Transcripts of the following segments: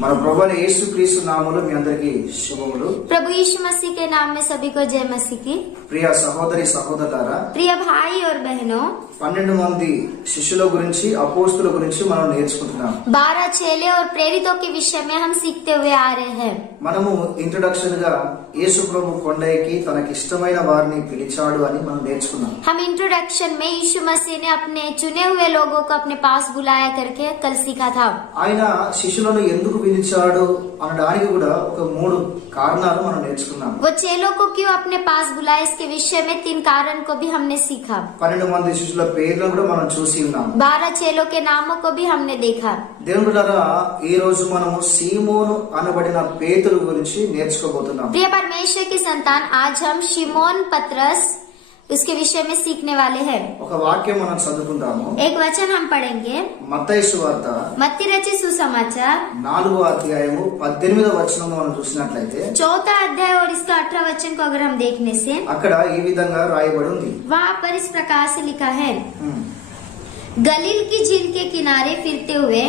మన ప్రభువైన యేసుక్రీస్తు నామములో మీ అందరికీ శుభములు. प्रभु यीशु मसीह के नाम में सभी को जय मसीह की। ప్రియ సహోదరి సహోదరులారా, प्रिय भाई और बहनों, 12 మంది శిష్యుల గురించి అపోస్తుల గురించి మనం నేర్చుకుంటున్నాం. 12 चेले और प्रेरितों के विषय में हम सीखते हुए आ रहे हैं। మనము ఇంట్రొడక్షన్ గా యేసు ప్రభు కొండ ఎక్కి తనకి ఇష్టమైన వారిని పిలిచాడు అని మనం నేర్చుకున్నాం. हम इंट्रोडक्शन में यीशु मसीह ने अपने चुने हुए लोगों को अपने पास बुलाया करके कल सीखा था। ఆయన శిష్యులను ఎందుకు పిలిచాడు అనడానికి కూడా ఒక 3 కారణాలు మనం నేర్చుకున్నాం. वो चेलों को क्यों अपने पास बुलाया, इसके विषय में 3 कारण को भी हमने सीखा। 12 మంది శిష్యుల పేర్లను కూడా మనం చూసి ఉన్నాం. 12 चेलों के नामों को भी हमने देखा। దేవుని బిడ్డలారా, ఈ రోజు మనము సీమోను అనబడిన పేతురు గురించి నేర్చుకోబోతున్నాం. प्रिय परमेश्वर की संतान, आज हम शिमोन पतरस उसके विषय में सीखने वाले हैं। ఒక వాక్యం మనం చదువుకుందాము. एक वचन हम पढ़ेंगे। మత్తయి సువార్త मत्ती रचित सुसमाचार 4వ అధ్యాయము 18వ వచనం మనం చూసినట్లయితే 4 अध्याय और इसका 18 वचन को अगर हम देखने से అక్కడ ఈ విధంగా రాయబడి ఉంది. वहाँ पर इस प्रकार से लिखा है, गलील की झील के किनारे फिरते हुए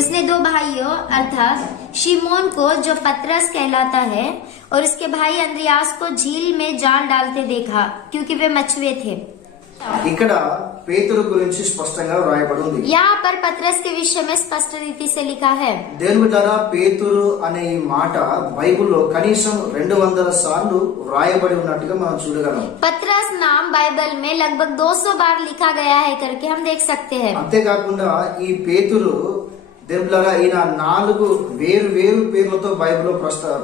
उसने 2 भाइयों अर्थात शिमोन को जो पतरस कहलाता है और उसके भाई अंद्रियास को झील में जाल डालते देखा, क्योंकि वे मछुए थे। ఇక్కడ పేతురు గురించి స్పష్టంగా రాయబడి ఉంది. यहाँ पर पतरस के विषय में स्पष्ट रीति से लिखा है। దేవుని బిడ్డలారా, పేతురు అనే ఈ మాట బైబిల్లో కనీసం 200 సార్లు రాయబడి ఉన్నట్టుగా మనం చూడగలం. पतरस नाम बाइबल में लगभग 200 बार लिखा गया है करके हम देख सकते हैं। అంతేకాకుండా ఈ పేతురు దేవులారా ఈయన 4 వేరు పేర్లతో బైబిల్లో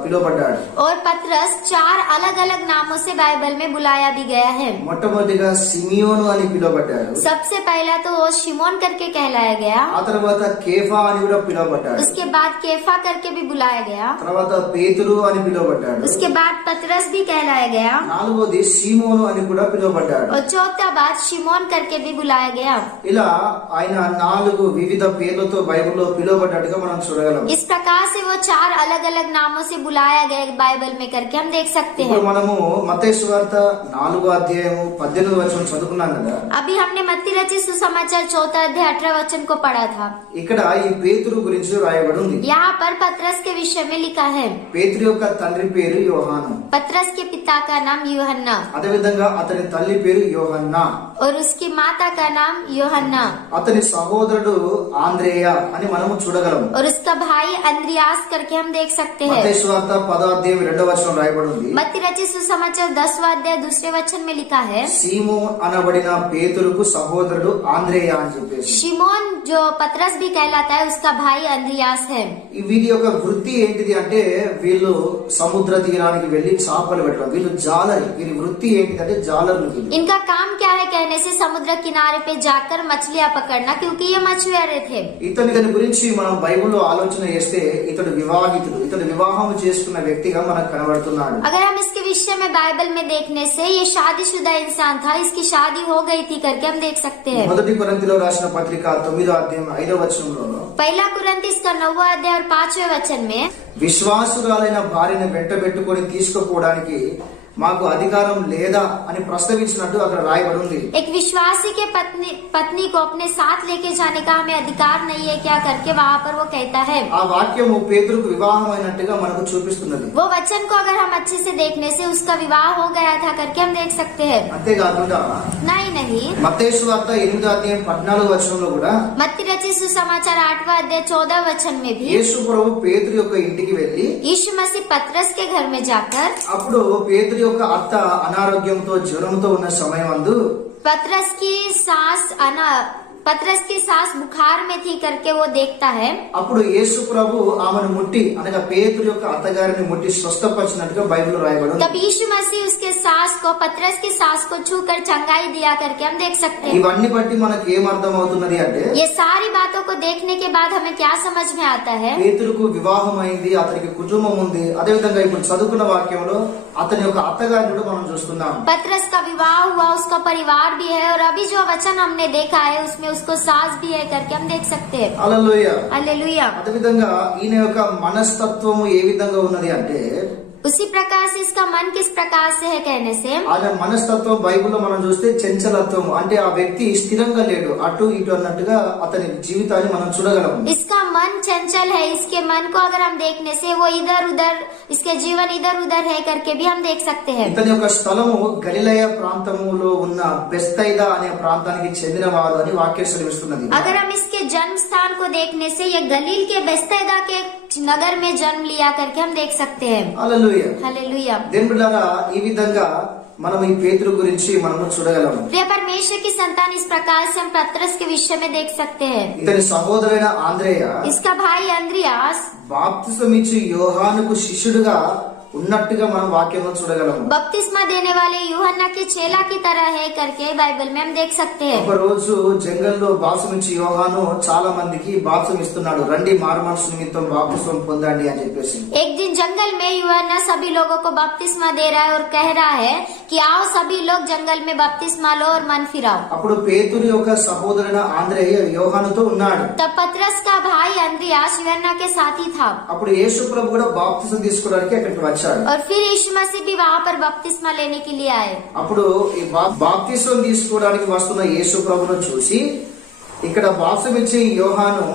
పిలువబడ్డాడు. और पतरस 4 अलग अलग नामों से बाइबल में बुलाया भी गया है। మొట్టమొదటిగా సిమియోను అని పిలువబడ్డాడు. सबसे पहला तो वो शिमोन करके कहलाया गया, ఆ తర్వాత కేఫా అని కూడా పిలువబడ్డాడు. उसके बाद केफा करके भी बुलाया गया, తర్వాత పేతురు అని పిలువబడ్డాడు. उसके बाद पतरस भी कहलाया गया, నాలుగోది సీమోను అని కూడా పిలువబడ్డాడు. और चौथा बात शिमोन करके भी बुलाया गया। ఇలా ఆయన 4 వివిధ పేర్లతో బైబిల్లో పిలువబడ్డట్టుగా మనం చూడగలం. इस प्रकार से वो 4 अलग अलग नामों से बुलाया गया बाइबल में करके हम देख सकते हैं। ఇప్పుడు మనము మత్తయి సువార్త 4వ అధ్యాయము 18వ వచనం చదువుకున్నాం కదా. अभी हमने मत्ती रचित सुसमाचार 4 अध्याय 18 वचन को पढ़ा था। ఇక్కడ ఈ పేతురు గురించి రాయబడి ఉంది. यहाँ पर पतरस के विषय में लिखा है, పేతురు యొక్క తండ్రి పేరు యోహాను, पतरस के पिता का नाम यूहन्ना అదే విధంగా అతని తల్లి పేరు యోహన్నా, और उसकी माता का नाम यूहन्ना, అతని సహోదరుడు ఆంద్రేయ అని మనము చూడగలము. और उसका भाई अंद्रियास करके हम देख सकते हैं। మత్తయి సువార్త 10వ అధ్యాయం 2వ వచనం రాయబడి ఉంది. मत्ती रचित सुसमाचार 10वां अध्याय 2 वचन में लिखा है, సీమోన్ అనబడిన పేతురుకు సహోదరుడు ఆంద్రేయ అని చెప్పేసి. शिमोन जो पतरस भी कहलाता है उसका भाई अंद्रियास है। వీరి యొక్క వృత్తి ఏంటిది అంటే వీళ్ళు సముద్ర తీరానికి వెళ్లి చేపలు పెట్టడం. వీళ్ళు జాలరి. వీరి వృత్తి ఏంటిదంటే జాలరులు. इनका काम क्या है कहने से समुद्र किनारे पे जाकर मछलियां पकड़ना, क्योंकि ये मछुआरे थे। ఇతని గురించి మనం బైబిల్లో ఆలోచన చేస్తే ఇతడు వివాహితుడు. ఇతడు వివాహం చేసుకున్న వ్యక్తిగా మనకు కనబడుతున్నాడు. अगर हम इसके विषय में बाइबल में देखने से ये शादीशुदा इंसान था, इसकी शादी हो गई थी करके हम देख सकते हैं। మొదటి కొరింథీయులకు రాసిన పత్రిక 9వ అధ్యాయం 5వ వచనంలో पहला कुरिन्थियों का 9वां अध्याय और 5वें वचन में విశ్వాసురాలైన భార్యను వెంటబెట్టుకొని తీసుకుపోవడానికి మాకు అధికారం లేదా అని ప్రస్తావించినట్టు అక్కడ రాయబడి ఉంది. एक विश्वासी के पत्नी को अपने साथ लेके जाने का हमें अधिकार नहीं है क्या करके वहाँ पर वो कहता है। ఆ వాక్యము పేతురుకు వివాహం అయినట్టుగా మనకు చూపిస్తున్నది. वो वचन को अगर हम अच्छे से देखने से उसका विवाह हो गया था करके हम देख सकते हैं। అంతేకాకుండా नहीं మత్తయి సువార్త 8వ అధ్యాయం 14వ వచనంలో కూడా मत्ती रचित सुसमाचार 8वां अध्याय 14 वचन में भी యేసు ప్రభు పేతురు యొక్క ఇంటికి వెళ్లి यीशु मसीह पतरस के घर में जाकर అప్పుడు పేతురు యొక్క అత్త అనారోగ్యంతో జ్వరంతో ఉన్న సమయమందు पतरस की सास बुखार में थी करके वो देखता है। అప్పుడు యేసు ప్రభు ఆమెను ముట్టి అనగా పేతురు యొక్క అత్తగారిని ముట్టి స్వస్థపరిచినట్టుగా బైబిల్లో రాయబడి ఉంది. तब यीशु मसीह उसके सास को पतरस की सास को छूकर चंगाई दिया करके हम देख सकते हैं। ఇవన్నీ బట్టి మనకు ఏం అర్థం అవుతున్నది అంటే ये सारी बातों को देखने के बाद हमें क्या समझ में आता है, పేతురుకు వివాహం అయింది, అతనికి కుటుంబం ఉంది. అదే విధంగా ఇప్పుడు చదువుకున్న వాక్యంలో అతని యొక్క అత్తగారిని కూడా మనం చూస్తున్నాం. पतरस का विवाह हुआ, उसका परिवार भी है, और अभी जो वचन हमने देखा है उसमें उसको सास भी है करके हम देख सकते हैं। హల్లెలూయా. हालेलुया। అదే విధంగా ఈయన యొక్క మనస్తత్వము ఏ విధంగా ఉన్నది అంటే उसी प्रकार से इसका मन किस प्रकार से है कहने से ఆయన మనస్తత్వం బైబిల్లో మనం చూస్తే చంచలత్వం అంటే ఆ వ్యక్తి స్థిరంగా లేడు, అటు ఇటు అన్నట్టుగా అతని జీవితాన్ని మనం చూడగలము. इसका मन चंचल है, इसके मन को अगर हम देखने से वो इधर उधर, इसके जीवन इधर उधर है करके भी हम देख सकते हैं। ఇతని యొక్క స్థలము గలిలయ ప్రాంతములో ఉన్న బెస్తైదా అనే ప్రాంతానికి చెందినవారు అని వాక్యం సెలవిస్తున్నది. अगर हम इसके जन्म स्थान को देखने से ये गलील के बेस्तैदा के नगर में जन्म लिया करके हम देख सकते हैं। హల్లెలూయా. हालेलुया। దేవుని బిడ్డలారా, ఈ విధంగా మనం ఈ పేతురు గురించి మనము చూడగలము. प्रिय परमेश्वर की संतान, इस प्रकार से हम पतरस के विषय में देख सकते हैं। ఇతని సహోదరైన ఆంద్రేయ इसका भाई अंद्रियास బాప్తిసం ఇచ్చి యోహానుకు శిష్యుడిగా ఉన్నట్టుగా మనం వాక్యంలో చూడగలము. बपतिस्मा देने वाले यूहन्ना के चेला की तरह है करके बाइबल में हम देख सकते हैं। ఒక రోజు జంగల్లో బాప్తిసం ఇచ్చి యోహాను చాలా మందికి బాప్తిసం ఇస్తున్నాడు. రండి మారు మనసు నిమిత్తం బాప్తిసం పొందండి అని చెప్పేసి. एक दिन जंगल में यूहन्ना सभी लोगों को बपतिस्मा दे रहा है और कह रहा है कि आओ सभी लोग जंगल में बपतिस्मा लो और मन फिराओ। అప్పుడు పేతురు యొక్క సహోదరుడైన ఆంద్రేయ యోహానుతో ఉన్నాడు. तब पतरस का भाई अंद्रियास यूहन्ना के साथ ही था। అప్పుడు యేసు ప్రభు కూడా బాప్తిసం తీసుకోవడానికి అక్కడికి వచ్చాడు. और फिर यीशु मसीह भी वहाँ पर बपतिस्मा लेने के लिए आए। అప్పుడు ఈ బాప్తిసం తీసుకోవడానికి వస్తున్న యేసు ప్రభును చూసి ఇక్కడ బాప్తిసం ఇచ్చే యోహాను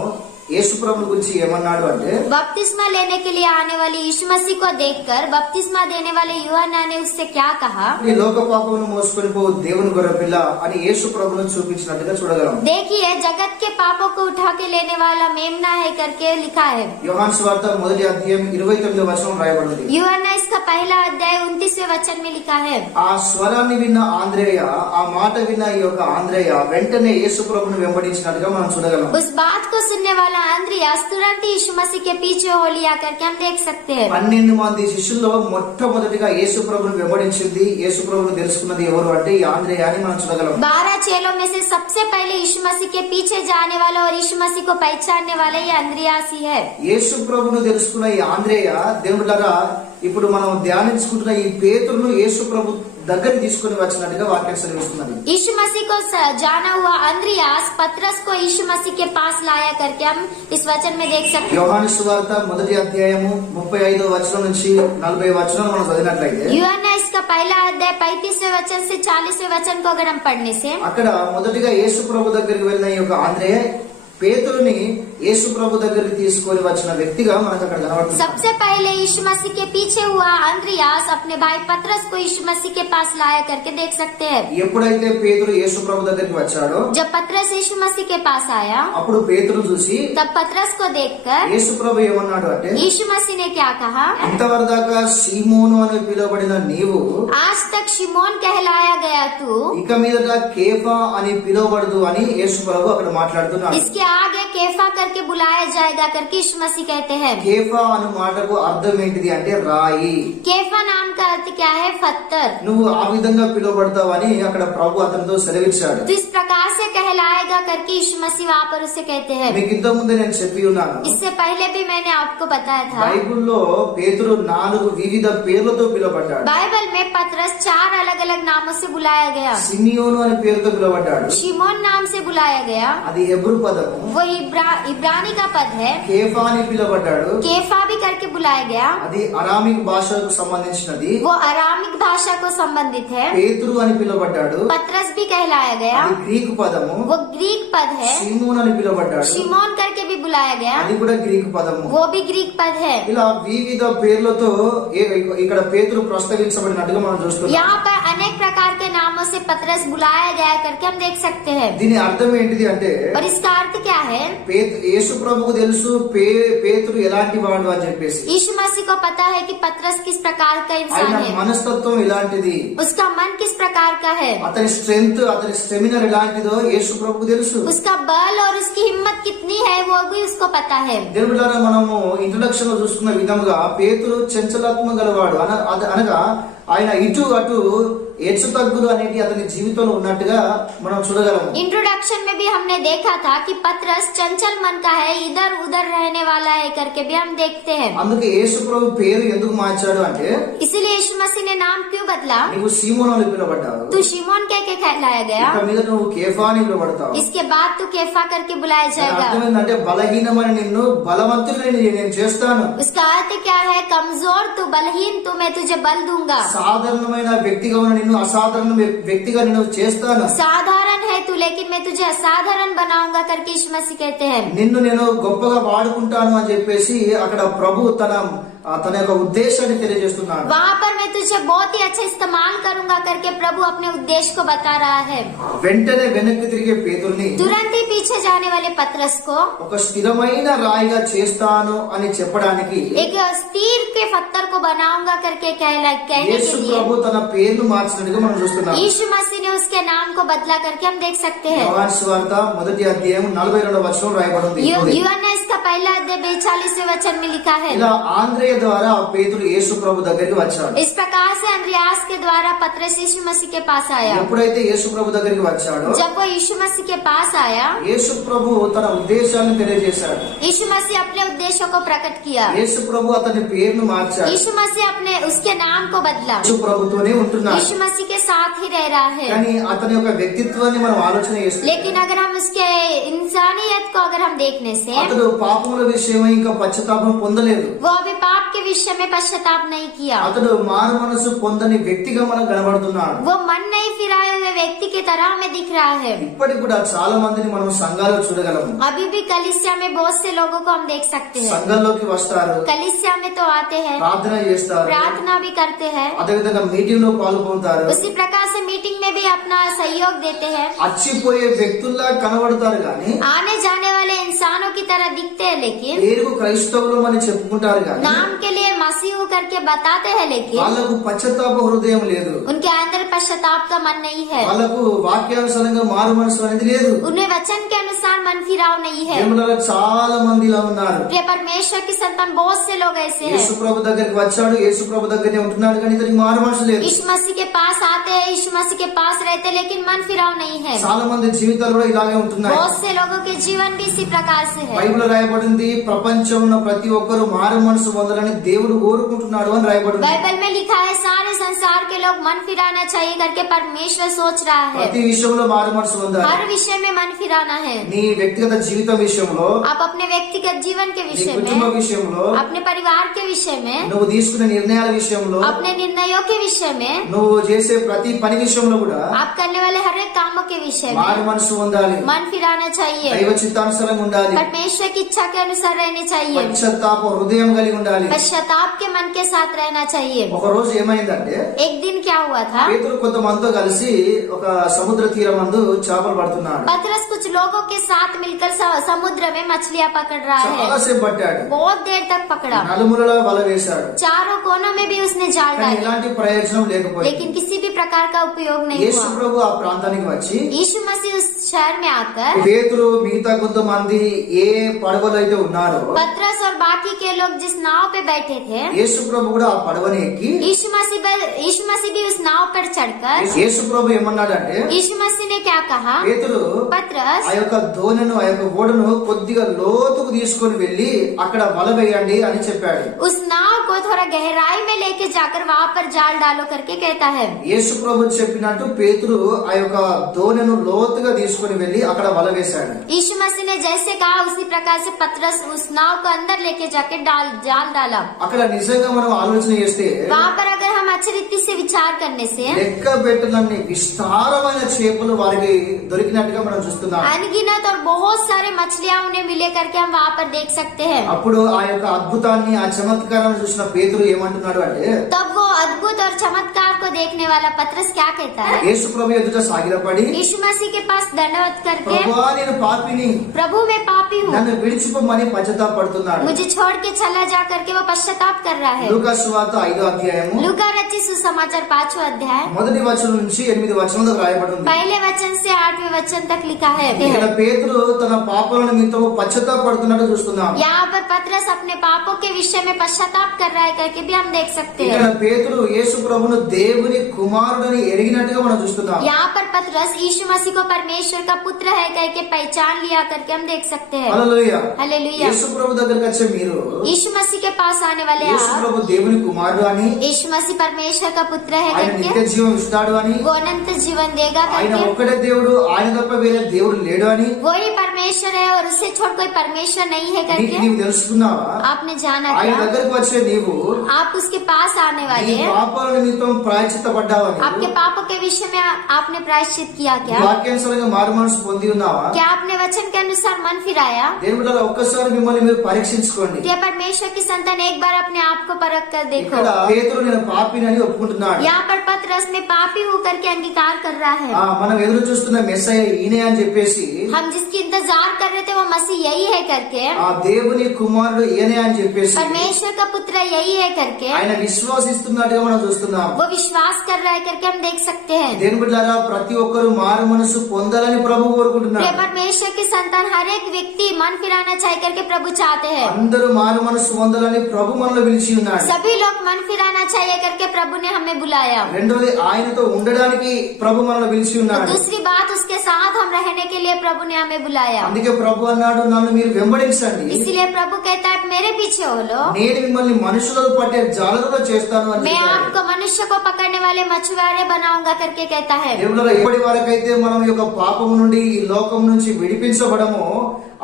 యేసు ప్రభు గురించి ఏమన్నాడు అంటే, बपतिस्मा लेने के लिए आने वाले यीशु मसीह को देखकर बपतिस्मा देने वाले यूहन्ना ने उससे क्या कहा? ఈ లోక పాపమును మోసుకొని పో దేవుని గొర్రెపిల్ల అని యేసు ప్రభును చూపించినట్టుగా చూడగలం. देखिए, जगत के पापों को उठा के लेने वाला मेमना है करके लिखा है। యోహాను సువార్త 1వ అధ్యాయం 29వ వచనం రాయబడింది. यूहन्ना इसका पहला अध्याय 29वें वचन में लिखा है। ఆ స్వరాన్ని విన్న ఆంద్రేయ, ఆ మాట విన్న ఈ యొక్క ఆంద్రేయ వెంటనే యేసు ప్రభును వెంబడించినట్టుగా మనం చూడగలం. उस बात को सुनने वाला अंद्रियास तुरंत ही यीशु मसीह के पीछे हो लिया करके हम देख सकते हैं। 12 మంది శిష్యుల్లో మొట్టమొదటిగా యేసు ప్రభును వెంబడించింది, యేసు ప్రభును తెలుసుకున్నది ఎవరు అంటే ఈ ఆంద్రేయ అని మనం చూడగలం. 12 चेलों में से सबसे पहले यीशु मसीह के पीछे जाने वाला और यीशु मसीह को पहचानने वाला ये अंद्रियास ही है। యేసు ప్రభును తెలుసుకున్న ఈ ఆంద్రేయ దేవుళ్ళరా ఇప్పుడు మనం ధ్యానించుకుంటున్న ఈ పేతురును యేసు ప్రభు దగ్గరికి తీసుకుని వచ్చినట్టుగా వాక్యం సెలవిస్తున్నది. यीशु मसीह को जाना हुआ अंद्रियास पतरस को यीशु मसीह के पास लाया करके हम इस वचन में देख सकते हैं। యోహాను సువార్త 1వ అధ్యాయము 35వ వచనం నుంచి 40వ వచనం మనం చదివినట్లయితే यूहन्ना इसका पहला अध्याय 35वें वचन से 40वें वचन को अगर हम पढ़ने से అక్కడ మొదటిగా యేసు ప్రభు దగ్గరికి వెళ్ళిన ఈ యొక్క ఆంద్రేయ పేతురుని యేసు ప్రభు దగ్గరికి తీసుకొని వచ్చిన వ్యక్తిగా మనకు అక్కడ కనబడుతుంది. सबसे पहले यीशु मसीह के पीछे हुआ अंद्रियास अपने भाई पतरस को यीशु मसीह के पास लाया करके देख सकते हैं। ఎప్పుడైతే పేతురు యేసు ప్రభు దగ్గరికి వచ్చాడో जब पतरस यीशु मसीह के पास आया, అప్పుడు పేతురు చూసి तब पतरस को देखकर యేసు ప్రభు ఏమన్నాడు అంటే, यीशु मसीह ने क्या कहा? ఇంతవరకు దాకా సీమోను అని పిలువబడిన నీవు आज तक शिमोन कहलाया गया तू, ఇక మీదట కేఫా అని పిలువబడదు అని యేసు ప్రభు అక్కడ మాట్లాడుతున్నాడు. इसके आगे केफा करके बुलाया जाएगा करके यीशु मसीह कहते हैं। కేఫా అను మాటకు అర్థం ఏంటిది అంటే రాయి. केफा नाम का अर्थ क्या है? पत्थर। నువ్వు ఆ విధంగా పిలువబడతావు అని అక్కడ ప్రభు అతనితో సెలవిచ్చాడు. तो इस प्रकार से कहलाएगा करके यीशु मसीह वहाँ पर उसे कहते हैं। మీకు ఇంత ముందే నేను చెప్పి ఉన్నాను, इससे पहले भी मैंने आपको बताया था, బైబిల్లో పేతురు 4 వివిధ పేర్లతో పిలువబడ్డాడు. बाइबल में पतरस 4 अलग अलग नामों से बुलाया गया। సిమియోను అనే పేరుతో పిలువబడ్డాడు. शिमोन नाम से बुलाया गया, అది హెబ్రూ పదము. वो इब्रानी का पद है। కేఫా అని పిలువబడ్డాడు. केफा भी करके बुलाया गया, అది అరామిక్ భాషకు సంబంధించినది. वो अरामिक भाषा को संबंधित है। పేతురు అని పిలువబడ్డాడు. पतरस भी कहलाया गया, అది గ్రీకు పదము. वो ग्रीक पद है। సిమోన్ అని పిలువబడ్డాడు. शिमोन करके भी बुलाया गया, అది కూడా గ్రీకు పదము. वो भी ग्रीक पद है। ఇలా వివిధ పేర్లతో ఇక్కడ పేతురు ప్రస్తావించబడినట్టుగా మనం చూస్తున్నాం. यहाँ पर अनेक प्रकार के नामों से पतरस बुलाया गया करके हम देख सकते हैं। దీని అర్థం ఏంటిది అంటే, और इसका अर्थ क्या है? యేసు ప్రభువుకు తెలుసు పేతురు ఎలాంటి వాడు అని చెప్పేసి. यीशु मसीह को पता है कि पतरस किस प्रकार का इंसान ఆయన है, మనస్తత్వం ఇలాంటిది, उसका मन किस प्रकार का है, అతని స్ట్రెంగ్త్ అతని స్టెమినర్ ఎలాంటిదో యేసు ప్రభువుకు తెలుసు. उसका बल और उसकी हिम्मत कितनी है वो भी उसको पता है। దేవుడారా మనము ఇంట్రొడక్షన్ లో చూసుకున్న విధంగా పేతురు చంచలాత్మ గలవాడు అనగా ఆయన ఇటు అటు హెచ్చు తగ్గులు అనేటి అతని జీవితంలో ఉన్నట్టుగా మనం చూడగలము. इंट्रोडक्शन में भी हमने देखा था कि पतरस चंचल मन का है, इधर उधर रहने वाला है करके भी हम देखते हैं। అందుకే యేసు ప్రభు పేరు ఎందుకు మార్చాడు అంటే, इसीलिए यीशु मसीह ने नाम क्यों बदला? నువ్వు సీమోను అని పిలువబడ్డావు, तू शिमोन कह के कहलाया गया, ఇక మీద నువ్వు కేఫా అని పిలువబడతావు. इसके बाद तू केफा करके बुलाया जाएगा। అర్థం ఏంటంటే బలహీనమైన నిన్ను బలవంతుడిని నేను చేస్తాను. उसका अर्थ क्या है? कमजोर तू, बलहीन तू, मैं तुझे बल दूंगा। సాధారణమైన వ్యక్తిగా ఉన్న నిన్ను అసాధారణ వ్యక్తిగా నేను చేస్తాను. साधारण है है तू, लेकिन मैं तुझे असाधारण बनाऊंगा करके यीशु मसीह कहते हैं। నిన్ను నేను గొప్పగా వాడుకుంటాను అని చెప్పేసి అక్కడ ప్రభు తన యొక్క ఉద్దేశాన్ని తెలియజేస్తున్నాడు. वहाँ पर मैं तुझे बहुत ही अच्छा इस्तेमाल करूंगा करके प्रभु अपने उद्देश्य को बता रहा है। వెంటనే వెనక్కి తిరిగే పేతురుని तुरंत ही पीछे जाने वाले पतरस को ఒక స్థిరమైన రాయిగా చేస్తాను అని చెప్పడానికి एक स्थिर के पत्थर को बनाऊंगा करके कहने యేసు के लिए ప్రభు తన పేరును మార్చినట్టుగా మనం చూస్తున్నాం. यीशु मसीह ने उसके नाम को बदला करके हम देख सकते हैं। యోహాను సువార్త 1వ అధ్యాయం 42వ వచనం రాయబడింది. यूहन्ना इसका पहला अध्याय 42वें वचन में लिखा है, ఇలా ఆంద్రేయ ద్వారా పేతురు యేసు ప్రభు దగ్గరికి వచ్చాడు. इस प्रकार से अंद्रयास के द्वारा पतरस यीशु मसीह के पास आया। ఎప్పుడైతే యేసు ప్రభు దగ్గరికి వచ్చాడో जब वो यीशु मसीह के पास आया, యేసు ప్రభు తన ఉద్దేశాలను తెలియజేశాడు. यीशु मसीह अपने उद्देश्यों को प्रकट किया। యేసు ప్రభు అతని పేరును మార్చాడు. यीशु मसीह अपने उसके नाम को बदला। యేసు ప్రభుతోనే ఉంటున్నాడు. यीशु मसीह के साथ ही रह रहा है। కానీ అతని యొక్క వ్యక్తిత్వాన్ని మనం ఆలోచన చేస్తే लेकिन अगर हम उसके इंसानियत को अगर हम देखने से, అతడు పాపముల విషయమై ఇంకా పశ్చాత్తాపం పొందలేదు. वो अभी पाप के विषय में पश्चाताप नहीं किया। అతడు మారు మనసు పొందని వ్యక్తిగా మనకు కనబడుతున్నాడు. वो मन नहीं फिराए हुए व्यक्ति की तरह हमें दिख रहा है। ఇప్పటికి కూడా చాలా మందిని మనం సంఘాల్లో చూడగలము. अभी भी कलिसिया में बहुत से लोगों को हम देख सकते हैं। సంఘంలోకి వస్తారు, कलिसिया में तो आते हैं, ప్రార్థన చేస్తారు, प्रार्थना भी करते हैं, అదేవిధంగా మీటింగ్ లో పాల్గొంటారు. उसी प्रकार से मीटिंग में भी अपना सहयोग देते हैं, అచ్చిపోయే వ్యక్తుల్లా కనబడతారు గాని आने जाने वाले इंसानों की तरह दिखते हैं, लेकिन పేరుకు క్రైస్తవులు అని చెప్పుకుంటారు గాని नाम के लिए मसीह करके बताते हैं, लेकिन వాళ్ళకు పశ్చాత్తాప హృదయం లేదు. उनके अंदर पश्चाताप का मन नहीं है, వాళ్ళకు వాక్యానుసారంగా మారు మనసు అనేది లేదు. उन्हें वचन के अनुसार मन फिराव नहीं है। దేవుళ్ళలో చాలా మంది ఇలా ఉన్నారు. प्रिय परमेश्वर की संतान बहुत से लोग ऐसे యేసు हैं, ప్రభు దగ్గరికి వచ్చాడు, యేసు ప్రభు దగ్గరనే ఉంటున్నాడు కానీ ఇతనికి మారు మనసు లేదు. यीशु मसीह के पास आते हैं, यीशु मसीह के पास रहते हैं, लेकिन मन फिराव नहीं है। చాలా మంది జీవితాలు కూడా ఇలాగే ఉంటున్నాయి. बहुत से लोगों के जीवन भी इसी प्रकार से है। బైబిల్ రాయబడింది ప్రపంచంలో ప్రతి ఒక్కరు మారు మనసు పొందాలని దేవుడు కోరుకుంటున్నాడు అని రాయబడింది. बाइबल में लिखा है सारे संसार के लोग मन फिराना चाहिए करके परमेश्वर सोच रहा है। ప్రతి విషయంలో మారు మనసు పొందాలి. हर विषय में मन फिराना है। నీ వ్యక్తిగత జీవితం విషయంలో, आप अपने व्यक्तिगत जीवन के నీ विषय కుటుంబ में, విషయంలో, अपने परिवार के विषय में, నువ్వు తీసుకునే నిర్ణయాల విషయంలో, अपने निर्णयों के विषय में, నువ్వు చేసే ప్రతి పని విషయంలో కూడా आप करने वाले हर एक कामों के विषय మారు में మనసు పొందాలి. मन फिराना चाहिए, దైవ చిత్తానుసారంగా ఉండాలి. परमेश्वर की इच्छा के अनुसार रहने चाहिए, పశ్చాత్తాప హృదయం కలిగి ఉండాలి. पश्चाताप के मन के साथ रहना चाहिए। ఒక రోజు ఏమైందంటే एक दिन क्या हुआ था, పేతురు కొంతమందితో కలిసి ఒక సముద్ర తీరం నందు చేపలు పడుతున్నాడు. पतरस कुछ लोगों के साथ मिलकर समुद्र में मछलियां पकड़ रहा है। చాలాసేపు పట్టాడు, बहुत देर तक पकड़ा, నలుమూలలా వల వేశాడు, चारों कोनों में भी उसने जाल కానీ डाला, ఎలాంటి ప్రయోజనం లేకపోయింది. लेकिन किसी भी प्रकार का उपयोग नहीं యేసు हुआ। ప్రభు ఆ ప్రాంతానికి వచ్చి यीशु मसीह उस शहर में आकर పేతురు మిగతా కొంతమంది ఏ పడవలో అయితే ఉన్నారో पतरस और बाकी के लोग जिस नाव पे बैठे थे, యేసు ప్రభు కూడా ఆ పడవని ఎక్కి यीशु मसीह भी उस नाव पर चढ़कर, యేసు ప్రభు ఏమన్నాడంటే यीशु मसीह ने क्या कहा, పేతురు पतरस ఆ యొక్క దోణను ఆ యొక్క ఓడను కొద్దిగా లోతుకు తీసుకొని వెళ్లి అక్కడ వల వేయండి అని చెప్పాడు. उस नाव को थोड़ा गहराई में लेके जाकर वहाँ पर जाल डालो करके कहता है। యేసు ప్రభు చెప్పినట్టు పేతురు ఆ యొక్క దోణను లోతుగా తీసుకొని వెళ్లి అక్కడ వల వేశాడు. यीशु मसीह ने जैसे कहा उसी प्रकार से पतरस उस नाव को अंदर लेके जाके जाल डाला। అక్కడ నిజంగా మనం ఆలోచన చేస్తే वहाँ पर अगर हम अच्छी रीति से विचार करने से లెక్క పెట్టనన్ని విస్తారమైన చేపలు వారికి దొరికినట్టుగా మనం చూస్తున్నాం. अनगिनत और बहुत सारे मछलियाँ उन्हें मिले करके हम वहाँ पर देख सकते हैं। అప్పుడు ఆ యొక్క అద్భుతాన్ని ఆ చమత్కారాన్ని చూసిన పేతురు ఏమంటున్నాడు అంటే तब वो अद्भुत और चमत्कार को देखने वाला पतरस क्या कहता है, యేసు ప్రభు ఎదుట సాగిలపడి यीशु मसीह के पास दंडवत करके, ప్రభువా నేను పాపిని, प्रभु मैं पापी हूँ, నన్ను విడిచిపోమని పశ్చాత్తాపడుతున్నాడు. मुझे छोड़ के चला जा करके वो पश्चाताप कर रहा है। లూకా సువార్త 5వ అధ్యాయము लूका रचित सुसमाचार 5वां अध्याय 1వ వచనం నుంచి 8వ వచనం దాకా రాయబడి ఉంది. पहले वचन से 8वें वचन तक लिखा है। ఇక్కడ పేతురు తన పాపాల నిమిత్తం పశ్చాత్తాపడుతున్నాడు చూస్తున్నాం. यहाँ पर पतरस अपने पापों के विषय में पश्चाताप कर रहा है करके भी हम देख सकते ఇక్కడ हैं। పేతురు యేసు ప్రభును దేవుని కుమారుడని ఎరిగినట్టుగా మనం చూస్తున్నాం. यहाँ पर पतरस यीशु मसीह को परमेश्वर का पुत्र है करके पहचान लिया करके हम देख सकते हैं। హల్లెలూయా. हालेलुया। యేసు ప్రభు దగ్గరికి వచ్చే మీరు यीशु मसीह के पास आने वाले యేసు आप, ప్రభు దేవుని కుమారుడు అని, यीशु मसीह परमेश्वर का पुत्र है ఆయన నిత్య करके, జీవం ఇస్తాడు అని, वो अनंत जीवन देगा ఆయన करके, ఒక్కడే దేవుడు, ఆయన తప్ప వేరే దేవుడు లేడు అని, वही परमेश्वर परमेश्वर है और उससे छोड़ कोई परमेश्वर नहीं है నీకు करके నీవు తెలుసుకున్నావా? आपने जाना ఆయన क्या? దగ్గరకు వచ్చే నీవు आप उसके पास आने నీ वाले हैं, పాపాల నిమిత్తం ప్రాయశ్చిత్తపడ్డావని आपके पापों के विषय में आपने प्रायश्चित किया क्या? వాక్యానుసారంగా మారు మనసు పొంది ఉన్నావా? क्या आपने वचन के अनुसार मन फिराया? దేవుడు బిడ్డలారా, ఒక్కసారి మిమ్మల్ని మీరు పరీక్షించుకోండి. क्या परमेश्वर की संतान एक बार अपने आप को परख कर देखो। ఇక్కడ పేతురు నేను పాపినని ఒప్పుకుంటున్నాడు. यहाँ पर पतरस में पापी होकर के अंगीकार कर रहा है। మనం ఎదురు చూస్తున్న మెస్సయ్య ఈయనే అని చెప్పేసి हम जिसकी इंतजार कर रहे थे वो मसीह यही है करके, ఆ దేవుని కుమారుడు ఈయనే అని చెప్పేసి परमेश्वर का पुत्र यही है करके ఆయన విశ్వాసిస్తున్నట్టుగా మనం చూస్తున్నాం. वो विश्वास कर रहा है करके हम देख सकते हैं। దేవుని బిడ్డలారా, ప్రతి ఒక్కరు మారు మనసు పొందాలని ప్రభు प्रिय కోరుకుంటున్నాడు. परमेश्वर की संतान हर एक व्यक्ति मन फिराना चाहिए करके प्रभु चाहते हैं। అందరూ మారు మనసు పొందాలని ప్రభు మనలో పిలిచి ఉన్నాడు. सभी लोग मन फिराना चाहिए करके प्रभु ने हमें बुलाया। రెండోది ఆయనతో ఉండడానికి ప్రభు మనలో పిలిచి और ఉన్నాడు. दूसरी बात, उसके साथ हम रहने के लिए प्रभु ने हमें बुलाया। అందుకే ప్రభు అన్నాడు, నన్ను మీరు వెంబడించండి, इसलिए प्रभु कहता है मेरे पीछे हो लो, నేను మిమ్మల్ని మనుషులను పట్టే జాలరులో చేస్తాను అని मैं చెప్పాడు. आपको मनुष्य को पकड़ने वाले मछुआरे बनाऊंगा करके कहता है। దేవుళ్ళలో ఎప్పటి వరకైతే మనం ఈ యొక్క పాపం నుండి ఈ లోకం నుంచి విడిపించబడమో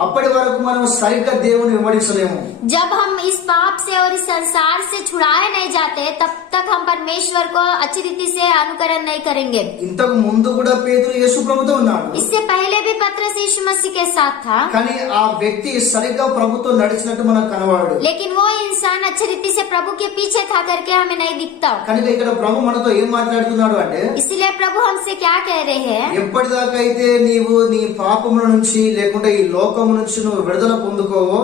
అప్పటి వరకు మనం సరిగ్గా దేవుని వెంబడించలేము. जब हम इस पाप से और इस संसार से छुड़ाए नहीं जाते तब तक हम परमेश्वर को अच्छी रीति से अनुकरण नहीं करेंगे। ఇంతకు ముందు కూడా పేతురు యేసు ప్రభుతో ఉన్నాడు. इससे पहले भी पतरस यीशु मसीह के साथ था, కానీ ఆ వ్యక్తి సరిగ్గా ప్రభుతో నడిచినట్టు మనకు కనబడు. लेकिन वो इंसान अच्छी रीति से प्रभु के पीछे था करके हमें नहीं दिखता। కనుక ఇక్కడ ప్రభు మనతో ఏం మాట్లాడుతున్నాడు అంటే, इसलिए प्रभु हमसे क्या कह रहे हैं? ఎప్పటిదాకా అయితే నీవు నీ పాపముల నుంచి లేకుంటే ఈ లోకము నుంచి నువ్వు విడుదల పొందుకోవో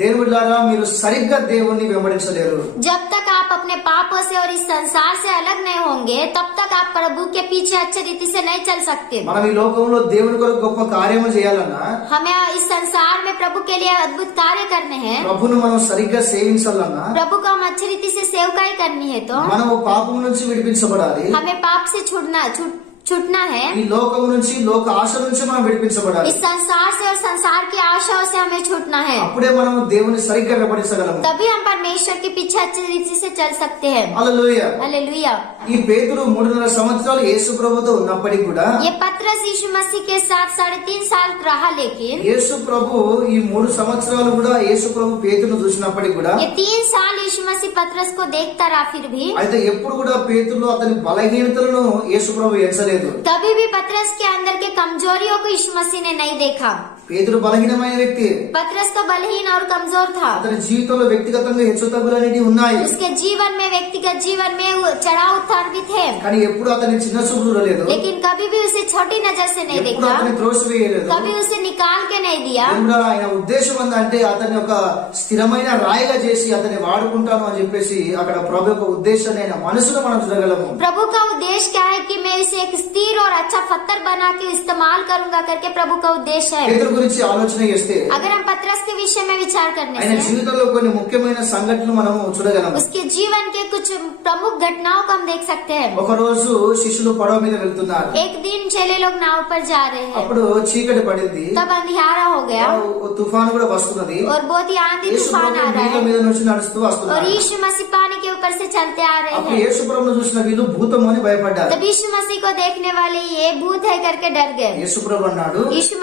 దేవుళ్ళారా మీరు సరిగ్గా దేవుణ్ణి వెంబడించలేరు. जब तक आप अपने पापों से और इस संसार से अलग नहीं होंगे तब तक आप प्रभु के पीछे अच्छी रीति से नहीं चल सकते। మనం ఈ లోకంలో దేవుని కొరకు గొప్ప కార్యములు చేయాలన్నా, हमें इस संसार में प्रभु के लिए अद्भुत कार्य करने हैं, ప్రభును మనం సరిగ్గా సేవించాలన్నా, प्रभु को हम अच्छी रीति से सेवकाई करनी है, तो మనము పాపం నుంచి విడిపించబడాలి. हमें पाप से छूटना है। ఈ లోకం నుంచి లోక ఆశ నుంచి మనం విడిపించబడాలి. इस संसार से और संसार की आशाओं से हमें छूटना है, అప్పుడే మనం దేవుని సరిగ్గా వెంబడించగలము. तभी हम परमेश्वर के पीछे अच्छी रीति से चल सकते हैं। హల్లెలూయా. हालेलुया। ఈ పేతురు 3.5 సంవత్సరాలు యేసు ప్రభుతో ఉన్నప్పటికీ కూడా ये पतरस यीशु मसीह के साथ 3.5 साल रहा, लेकिन యేసు ప్రభు ఈ 3 సంవత్సరాలు కూడా యేసు ప్రభు పేతురును చూసినప్పటికీ కూడా ये 3 साल यीशु मसीह पतरस को देखता रहा, फिर भी అయితే ఎప్పుడు కూడా పేతురులో అతని బలహీనతలను యేసు ప్రభు ఎంచలేదు. कभी भी पतरस के अंदर के कमजोरियों को यीशु मसीह ने नहीं देखा। పేతురు బలహీనమైన వ్యక్తి. पतरस तो बलहीन और कमजोर था। అతని జీవితంలో వ్యక్తిగతంగా హెచ్చుతగ్గులు అనేవి ఉన్నాయి. उसके जीवन में, व्यक्तिगत जीवन में चढ़ाव उतार भी थे, కానీ ఎప్పుడు అతని చిన్న చూపు చూడలేదు. लेकिन कभी भी उसे छोटी नजर से नहीं ఎప్పుడు देखा, అతని త్రోసివేయలేదు. कभी उसे निकाल के नहीं दिया। దేవుడు ఆయన ఉద్దేశం ఏంటంటే అతని ఒక స్థిరమైన రాయిగా చేసి అతన్ని వాడుకుంటాను అని చెప్పేసి అక్కడ ప్రభు యొక్క ఉద్దేశాన్ని ఆయన మనసులో మనం చూడగలము. प्रभु का उद्देश्य क्या है कि मैं इसे एक स्थिर और अच्छा पत्थर बना के इस्तेमाल करूंगा करके प्रभु का उद्देश्य है। పేతురు గురించి ఆలోచన చేస్తే अगर हम पतरस के विषय में विचार करने ఆయన से జీవితంలో కొన్ని ముఖ్యమైన సంఘటనలు మనము చూడగలము. उसके जीवन के कुछ प्रमुख घटनाओं को हम देख सकते हैं। ఒక రోజు శిష్యులు పడవ మీద వెళ్తున్నారు. एक दिन चेले लोग नाव पर जा रहे हैं, అప్పుడు చీకటి పడింది. तब अंधियारा हो गया తుఫాను కూడా వస్తున్నది. और बहुत ही आंधी యేసు तूफान आ ప్రభు रहा నీళ్ళ है మీద నుంచి నడుస్తూ और వస్తున్నారు. यीशु मसीह पानी के ऊपर से चलते आ रहे అప్పుడు हैं। యేసు ప్రభువును చూసిన వీళ్ళు భూతం అని భయపడ్డారు. तब यीशु मसीह को देखने वाले ये भूत है करके डर गए। యేసు ప్రభు అన్నాడు, यीशु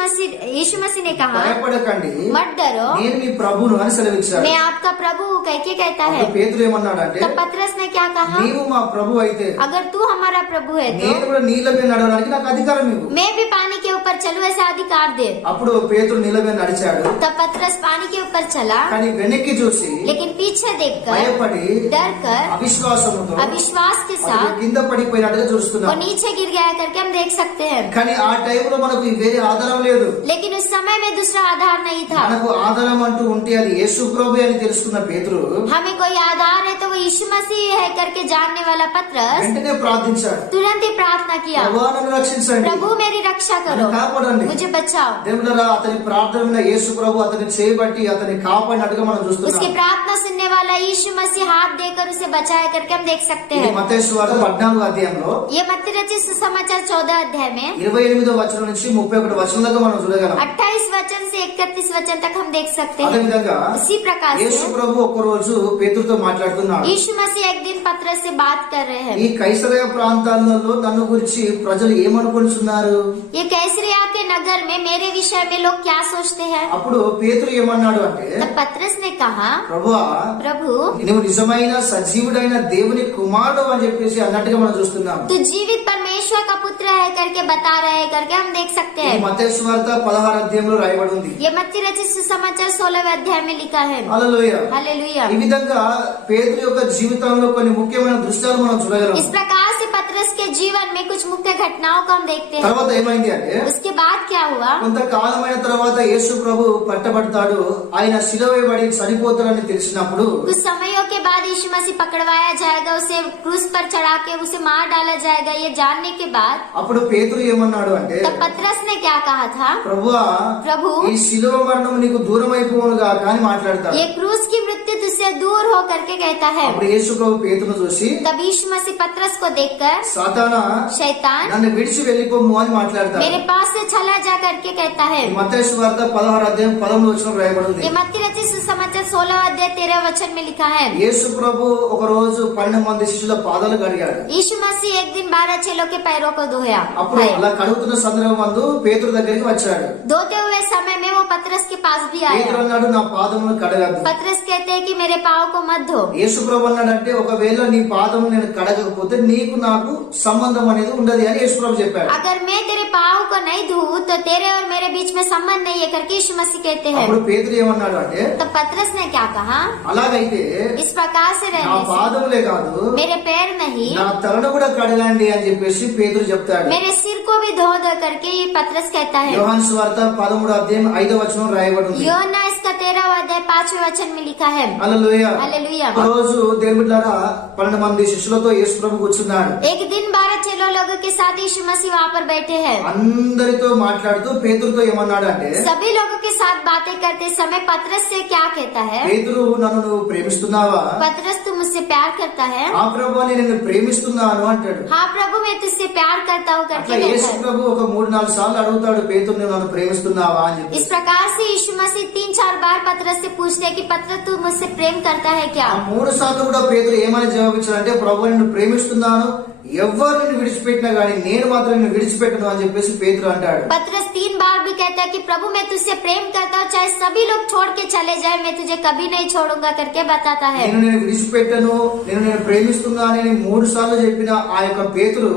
मसीह ने कहा భయపడకండి, मत डरो, నేను మీ ప్రభువును అని సెలవిచ్చాడు. मैं आपका प्रभु हूँ कह के कहता है। అప్పుడు పేతురు ఏమన్నాడంటే, तब पतरस ने क्या कहा? నీవు మా ప్రభు అయితే अगर तू हमारा प्रभु है నేను तो కూడా నీళ్ళ మీద నడవడానికి నాకు అధికారం ఇవ్వు. मैं भी पानी के ऊपर चलूं, ऐसा अधिकार दे। అప్పుడు పేతురు నీళ్ళ మీద నడిచాడు. तब पतरस पानी के ऊपर चला, కానీ వెనక్కి చూసి लेकिन पीछे देखकर, భయపడి डर कर, అవిశ్వాసముతో अविश्वास के అతడు साथ కింద పడిపోయినట్టుగా वो చూస్తున్నాడు. नीचे गिर गया करके हम देख सकते हैं। కానీ ఆ టైంలో మనకు వేరే ఆధారం లేదు. लेकिन उस समय में दूसरा आधार नहीं था। మనకు ఆధారం అంటూ ఉంటే అది యేసు ప్రభు అని తెలుసుకున్న పేతురు हमें कोई आधार है तो वो यीशु मसीह है करके जानने वाला पतरस వెంటనే ప్రార్థించాడు, तुरंत ही प्रार्थना किया, ప్రభువా నన్ను రక్షించండి, प्रभु मेरी रक्षा करो, నన్ను కాపాడండి. मुझे बचाओ। దేవుడరా అతని ప్రార్థన మీద యేసు ప్రభు అతన్ని చేయబట్టి అతన్ని కాపాడినట్టుగా మనం उसकी చూస్తున్నాం. प्रार्थना सुनने वाला यीशु मसीह हाथ देकर उसे बचाया करके हम देख सकते ఇది हैं। మత్తయి సువార్త 14వ అధ్యాయంలో ये मत्ती रचित सुसमाचार 14 अध्याय में 28వ వచనం నుంచి 31 వచనం దాకా మనం చూడగలం. 28 वचन से 31 वचन तक हम देख सकते అదే हैं। విధంగా उसी प्रकार యేసు से ప్రభు ఒక రోజు పేతురుతో మాట్లాడుతున్నాడు. यीशु मसीह एक दिन पतरस से बात कर रहे हैं। ఈ కైసరయ ప్రాంతాలలో నన్ను గురించి ప్రజలు ఏమనుకుంటున్నారు? ये कैसरिया कैसरिया के नगर में मेरे विषय में लोग क्या सोचते हैं? అప్పుడు పేతురు ఏమన్నాడు అంటే, तब पतरस ने कहा, ప్రభువా प्रभु నువ్వు నిజమైన సజీవుడైన దేవుని కుమారుడు అని చెప్పేసి అన్నట్టుగా మనం చూస్తున్నాం. तू जीवित परमेश्वर का पुत्र है करके बता रहे हैं करके हम देख सकते ఈ हैं। మత్తయి సువార్త 16 అధ్యాయంలో రాయబడి ఉంది. ये मत्ती रचित सुसमाचार 16वें अध्याय में लिखा है। హల్లెలూయా. हालेलुया। ఈ విధంగా పేతురు యొక్క జీవితంలో కొన్ని ముఖ్యమైన దృశ్యాలు మనం చూడగలం. इस प्रकार से पतरस के जीवन में कुछ मुख्य घटनाओं को हम देखते हैं। తర్వాత ఏమైంది అంటే, उसके बाद क्या हुआ? కొంతకాలమైన తర్వాత యేసు ప్రభు పట్టబడతాడు. ఆయన శిలువ వేయబడి చనిపోతాడని తెలిసినప్పుడు कुछ समयों के बाद यीशु मसीह पकड़वाया जाएगा, उसे क्रूस पर चढ़ा के उसे मार डाला जाएगा, ये जानने के बाद అప్పుడు పేతురు ఏమన్నాడు అంటే, तब पतरस ने क्या कहा था? ప్రభువా प्रभु ఈ శిలువ మరణం నీకు దూరం అయిపోవునుగా అని మాట్లాడతాడు. ये क्रूस की मृत्यु तुझसे दूर हो करके कहता है। అప్పుడు యేసు ప్రభు పేతురును చూసి, तब यीशु मसीह पतरस को देखकर, సాతానా शैतान నన్ను విడిచి వెళ్ళిపోము అని మాట్లాడతాడు. मेरे पास से चला जा करके कहता है। ఈ మత్తయి సువార్త 16 అధ్యాయం 13 వచనం రాయబడి ఉంది. ये मत्ती रचित सुसमाचार 16 अध्याय 13 वचन में लिखा है। యేసు ప్రభు ఒక రోజు 12 మంది శిష్యుల పాదాలు కడిగాడు. यीशु मसीह एक दिन 12 चेलों के पैरों को धोया। అప్పుడు అలా కడుగుతున్న సందర్భం మందు పేతురు దగ్గరికి వచ్చాడు. धोते हुए समय में वो पतरस के पास भी పేతురు आया। అన్నాడు, నా పాదములు కడగద్దు. पतरस कहते हैं कि मेरे पाँव को मत धो। యేసు ప్రభు అన్నాడంటే, ఒకవేళ నీ పాదములు నేను కడగకపోతే నీకు నాకు సంబంధం అనేది ఉండదు అని యేసు ప్రభు చెప్పాడు. अगर मैं तेरे पाँव को नहीं धोऊं तो तेरे और मेरे बीच में संबंध नहीं है करके यीशु मसीह कहते हैं। అప్పుడు పేతురు ఏమన్నాడు అంటే, तो पतरस ने क्या कहा? అలాగైతే इस प्रकार से నా रहने से పాదములే కాదు मेरे पैर नहीं, నా తలను కూడా కడగండి అని చెప్పేసి పేతురు చెప్తాడు. मेरे सिर को भी धो दो करके ये पतरस कहता है। యోహాను సువార్త 13 అధ్యాయం 5వ వచనం రాయబడి ఉంది. యోనా इसका 13 अध्याय 5वें वचन में लिखा है। హల్లెలూయా. हालेलुया। ఒక రోజు దేవుని బిడ్డలారా 12 మంది శిష్యులతో యేసు ప్రభు కూర్చున్నాడు. एक दिन 12 चेलों लोगों के साथ यीशु मसीह वहाँ पर बैठे हैं। అందరితో మాట్లాడుతూ పేతురుతో ఏమన్నాడు అంటే, सभी लोगों के साथ बातें करते समय पतरस से क्या कहता है? పేతురు నన్ను నువ్వు ప్రేమిస్తున్నావా? पतरस तू मुझसे प्यार करता है? ఆ ప్రభు నేను నిన్ను ప్రేమిస్తున్నాను అంటాడు. हाँ प्रभु मैं तुझसे प्यार करता हूँ అట్లా करके యేసు कहता है। ప్రభు ఒక 3-4 సార్లు అడుగుతాడు, పేతురు నువ్వు నన్ను ప్రేమిస్తున్నావా అని చెప్పి. इस प्रकार से यीशु मसीह 3-4 बार पतरस से पूछते हैं कि पतरस तू मुझसे प्रेम करता है क्या? ఆ 3 సార్లు కూడా పేతురు ఏమని జవాబిచ్చాడంటే, ప్రభు నిన్ను ప్రేమిస్తున్నాను, ఎవ్వరు నిన్ను విడిచిపెట్టినా గానీ నేను మాత్రం నిన్ను విడిచిపెట్టను అని చెప్పేసి పేతురు అంటాడు. पतरस 3 बार भी कहता है कि प्रभु मैं तुझसे प्रेम करता हूँ, चाहे सभी लोग छोड़ के चले जाए मैं तुझे कभी नहीं छोड़ूंगा करके बताता है। నేను విడిచిపెట్టను, నేను ప్రేమిస్తున్నానని 3 సార్లు చెప్పిన ఆ యొక్క పేతురు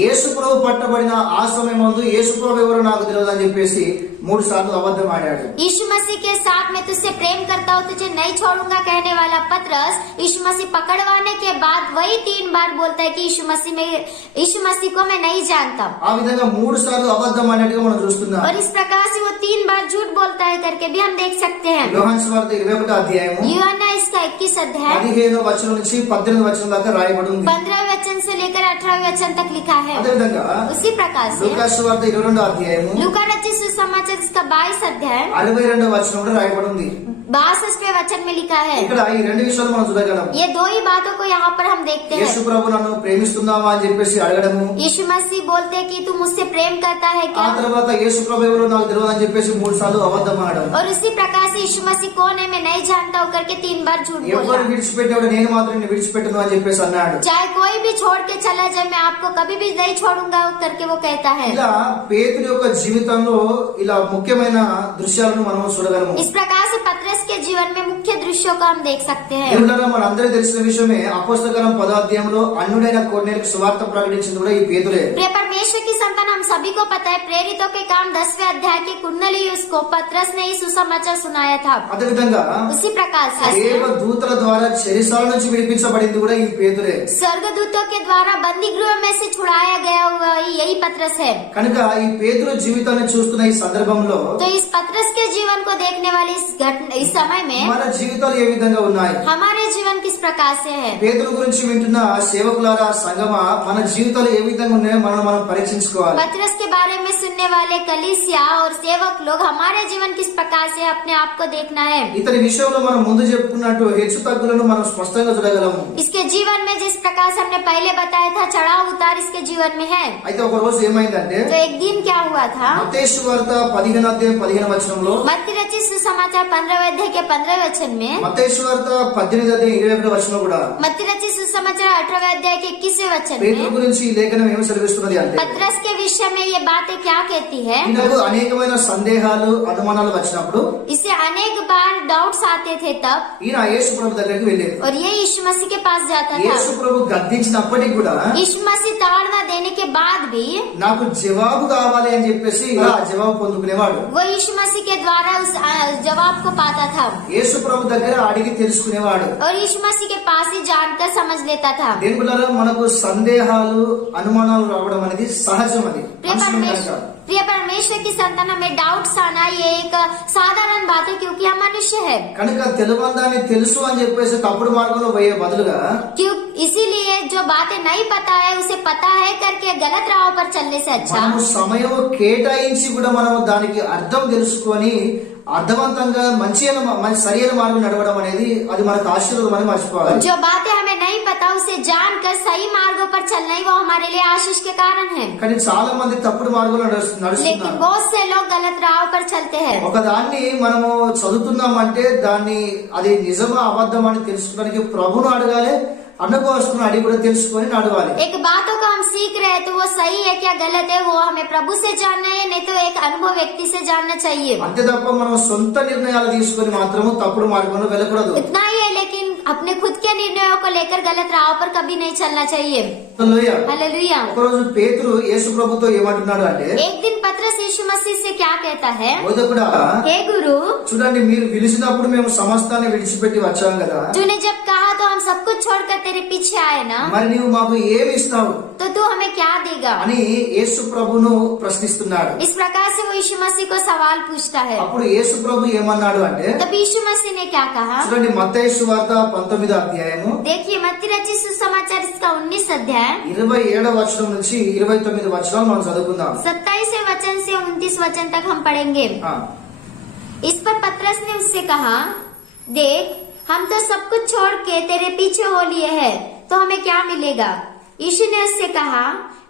యేసు ప్రభు పట్టబడిన ఆ సమయం ముందు యేసు ప్రభు ఎవరో నాకు తెలియదు అని చెప్పేసి 3 సార్లు అబద్ధం ఆడాడు. यीशु मसीह के साथ मैं तुझसे प्रेम करता हूँ तुझे नहीं छोड़ूंगा कहने वाला पतरस यीशु मसीह पकड़वाने के बाद वही 3 बार बोलता है कि यीशु मसीह को मैं नहीं जानता। ఆ విధంగా 3 సార్లు అబద్ధం ఆడినట్టుగా మనం చూస్తున్నాం. और इस प्रकार से वो 3 बार झूठ बोलता है करके भी हम देख सकते हैं। యోహాను సువార్త 21వ అధ్యాయము यूहन्ना इसका 21 अध्याय 15వ వచనం నుంచి 18వ వచనం దాకా రాయబడి ఉంది. 15वें वचन से लेकर 18वें वचन तक लिखा है। అదే విధంగా उसी प्रकार से లూకా సువార్త 22వ అధ్యాయము लूका रचित सुसमाचार इसका 22 अध्याय 42వ వచనం కూడా రాయబడి ఉంది. 62वें वचन में लिखा है। ఇక్కడ ఈ 2 విషయాలు మనం చూడగలం. ये 2 ही बातों को यहाँ पर हम देखते యేసు हैं। ప్రభు నన్ను ప్రేమిస్తున్నావా అని చెప్పేసి అడగడము, यीशु मसीह बोलते हैं कि तू मुझसे प्रेम करता है ఆ क्या? తర్వాత యేసు ప్రభు ఎవరో నాకు తెలియదు అని చెప్పేసి 3 సార్లు అబద్ధం ఆడడం. और उसी प्रकार से यीशु मसीह कौन है मैं नहीं जानता हूँ करके 3 बार झूठ ఎవరు बोला। విడిచిపెట్టాడు, నేను మాత్రం నిన్ను విడిచిపెట్టను అని చెప్పేసి అన్నాడు. चाहे कोई भी छोड़ के चला जाए मैं आपको कभी भी नहीं छोड़ूंगा करके वो कहता है। ఇలా పేతురు యొక్క జీవితంలో ఇలా ముఖ్యమైన దృశ్యాలను మనం చూడగలము. इस प्रकार से पतरस के जीवन में मुख्य दृश्यों को हम देख सकते हैं। దేవుళ్ళారా, మనందరికీ తెలిసిన విషయమే అపోస్తలకాలం 10వ అధ్యాయంలో అన్యుడైన కొర్నేలికి సువార్త ప్రకటించింది కూడా ఈ పేతురే. प्रिय परमेश्वर की संतान हम सभी को पता है प्रेरितों के काम 10वें अध्याय के कुंडलियुस को पतरस ने ही सुसमाचार सुनाया था। అదే విధంగా उसी प्रकार से దేవ దూతల ద్వారా చెరిసాల నుంచి విడిపించబడింది కూడా ఈ పేతురే. स्वर्गदूतों के द्वारा बंदी गृह में से छुड़ाया गया हुआ यही पतरस है। కనుక ఈ పేతురు జీవితాన్ని చూస్తున్న ఈ సందర్భంలో तो इस पतरस के जीवन को देखने वाले इस समय में మన జీవితాలు ఏ విధంగా ఉన్నాయి? हमारे जीवन किस प्रकार से है? పేతురు గురించి వింటున్న సేవకులారా, సంగమా, మన జీవితాలు ఏ విధంగా ఉన్నాయో మనం పరీక్షించుకోవాలి. पतरस के बारे में सुनने वाले कलीसिया और सेवक लोग हमारे जीवन किस प्रकार से अपने आप को देखना है। ఇతని విషయంలో మనం ముందు చెప్పుకున్నట్టు హెచ్చు తగ్గులను మనం స్పష్టంగా చూడగలము. इसके जीवन में जिस प्रकार से हमने पहले बताया था चढ़ाव उतार इसके जीवन में है। అయితే ఒక రోజు ఏమైందంటే, तो एक दिन क्या हुआ था? మత్తయి సువార్త 15వ అధ్యాయం 15వ వచనంలో, मत्ती रचित सुसमाचार 15वें अध्याय के 15वें वचन में, మత్తయి సువార్త 18వ అధ్యాయం 21వ వచనంలో కూడా मत्ती रचित सुसमाचार 18वें अध्याय के 21वें वचन పేతురు में గురించి ఈ లేఖనం ఏమి సెలవిస్తున్నది అంటే, पतरस के विषय विषय में ये बातें क्या कहती है? ఈయనకు అనేకమైన సందేహాలు అనుమానాలు వచ్చినప్పుడు इसे अनेक बार डाउट्स आते थे तब, ఈయన యేసు ప్రభు దగ్గరికి వెళ్ళేది. और ये यीशु मसीह के पास जाता యేసు था। ప్రభు గద్దించినప్పటికీ కూడా यीशु मसीह ताड़ना देने के बाद भी నాకు జవాబు కావాలి అని చెప్పేసి ఆ జవాబు పొందుకునేవాడు. वो यीशु मसीह के द्वारा उस जवाब को पाता था, యేసు ప్రభు దగ్గర అడిగి తెలుసుకునేవాడు. और यीशु मसीह के पास ही जानकर समझ लेता था। దేవుళ్ళారా, మనకు సందేహాలు అనుమానాలు రావడం అనేది సహజం. అది प्रिय परमेश्वर की संतान में डाउट्स आना ये एक साधारण बात है, क्योंकि हम मनुष्य है। కనుక తెలియదాన్ని తెలుసు అని చెప్పేసి తప్పుడు మార్గంలో పోయే బదులుగా क्यों? इसीलिए जो बातें नहीं पता है उसे पता है करके गलत राह पर चलने से अच्छा మనము సమయం కేటాయించి కూడా మనము దానికి అర్థం తెలుసుకొని అర్థవంతంగా సరైన మార్గం నడవడం అనేది అది మనకు ఆశీర్వాదం అని మర్చిపోవాలి. जो बातें हमें नहीं पता उसे जानकर सही मार्गों पर चलना ही वो हमारे लिए आशीष के कारण है। కానీ చాలా మంది తప్పుడు మార్గంలో लेकिन నడుస్తున్నారు. बहुत से लोग गलत राह पर चलते हैं। ఒక దాన్ని మనము చదువుతున్నామంటే దాన్ని అది నిజమా అబద్ధమా అని తెలుసుకోవడానికి ప్రభువును అడగాలి, అనుభవస్తులను అడిగి కూడా తెలుసుకొని నడవాలి. एक बातों को हम सीख रहे हैं तो वो सही है क्या गलत है वो हमें प्रभु से जानना है, नहीं तो एक अनुभव व्यक्ति से जानना चाहिए। అంతే తప్ప మనం సొంత నిర్ణయాలు తీసుకొని మాత్రము తప్పుడు మార్గంలో వెళ్ళకూడదు. इतना ही है, लेकिन अपने खुद के निर्णयों को लेकर गलत राह पर कभी नहीं चलना चाहिए। హల్లెలూయా. हालेलुया। ఒకరోజు పేతురు యేసు ప్రభుతో ఏమంటున్నాడు అంటే, एक दिन पतरस यीशु मसीह से क्या कहता है? బోధకుడా, हे गुरु, చూడండి, మీరు పిలిచినప్పుడు మేము సమస్తాన్ని విడిచిపెట్టి వచ్చాం కదా, तूने जब कहा तो हम सब कुछ छोड़कर तेरे पीछे आए ना, మరి నీవు మాకు ఏమి ఇస్తావు तो तू हमें क्या देगा? అని యేసు ప్రభును ప్రశ్నిస్తున్నాడు. इस प्रकार से वो यीशु मसीह को सवाल पूछता है। అప్పుడు యేసు ప్రభు ఏమన్నాడు అంటే, तब यीशु मसीह ने क्या कहा? చూడండి, మత్తయి సువార్త 19వ అధ్యాయము देखिए मत्ती रचित सुसमाचार इसका 19 अध्याय 27వ వచనం నుంచి 29 వచనాలు మనం చదువుకుందాం. 27 वचन से 29 वचन तक हम पढ़ेंगे। ఆ, इस पर पतरस ने उससे कहा, देख हम तो सब कुछ छोड़ के तेरे पीछे हो लिए हैं, तो हमें क्या मिलेगा? यीशु ने उससे कहा,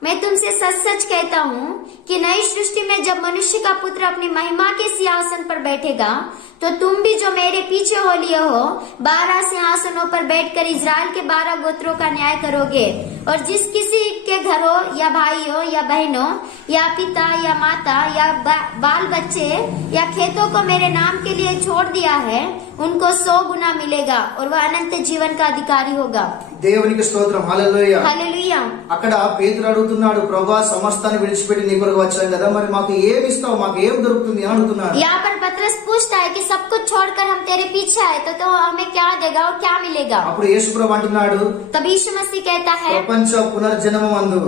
मैं तुमसे सच सच कहता हूँ कि नई सृष्टि में जब मनुष्य का पुत्र अपनी महिमा के सिंहासन पर बैठेगा तो तुम भी जो मेरे पीछे हो लिए हो 12 सिंहासनों पर बैठकर इजराइल के 12 गोत्रों का न्याय करोगे। और जिस किसी के घरों या भाइयों या बहनों या पिता या माता या बाल बच्चे या खेतों को मेरे नाम के लिए छोड़ दिया है उनको 100 गुना मिलेगा और वह अनंत जीवन का अधिकारी होगा। దేవునికి స్తోత్రం. హల్లెలూయా. हालेलुया। అక్కడ పేతురు అడుగుతున్నాడు, ప్రభా సమస్తాన్ని విడిచిపెట్టి నీ కొరకు వచ్చాం కదా, మరి మాకు ఏమి ఇస్తావు, మాకు ఏం దొరుకుతుంది అని అడుగుతున్నాడు. यहाँ पर पतरस पूछता है कि सब कुछ छोड़कर हम तेरे पीछे आए तो हमें क्या देगा और क्या मिलेगा? అప్పుడు యేసు ప్రభు అంటున్నాడు, तब यीशु मसीह कहता है, ప్రపంచ పునర్జన్మమందు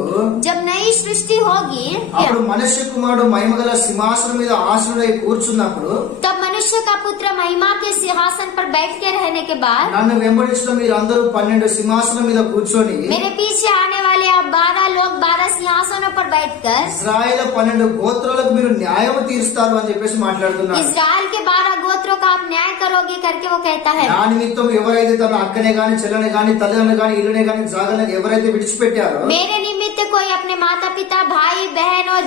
जब नई सृष्टि होगी అప్పుడు మనుష్య కుమారుడు మహిమగల సింహాసనం మీద ఆసనుడై కూర్చున్నప్పుడు तब मनुष्य का पुत्र महिमा के सिंहासन पर बैठ के रहने के बाद నన్ను వెంబడించిన మీరందరూ 12 సింహాసనం మీద కూర్చొని मेरे पीछे आने वाले आप 12 लोग 12 सिंहासनों पर बैठकर ఇశ్రాయేలు 12 గోత్రాలకు మీరు న్యాయం తీరుస్తారు అని చెప్పేసి మాట్లాడుతున్నాడు. इजराइल के 12 गोत्रों का आप न्याय करोगे करके वो कहता है। నా నిమిత్తం ఎవరైతే తన అక్కనే గాని చెల్లెనే గాని తల్లిదండ్రులు గాని ఇల్లునే గాని జాగనే ఎవరైతే విడిచిపెట్టారో मेरे निमित्त कोई अपने माता पिता भाई बहन और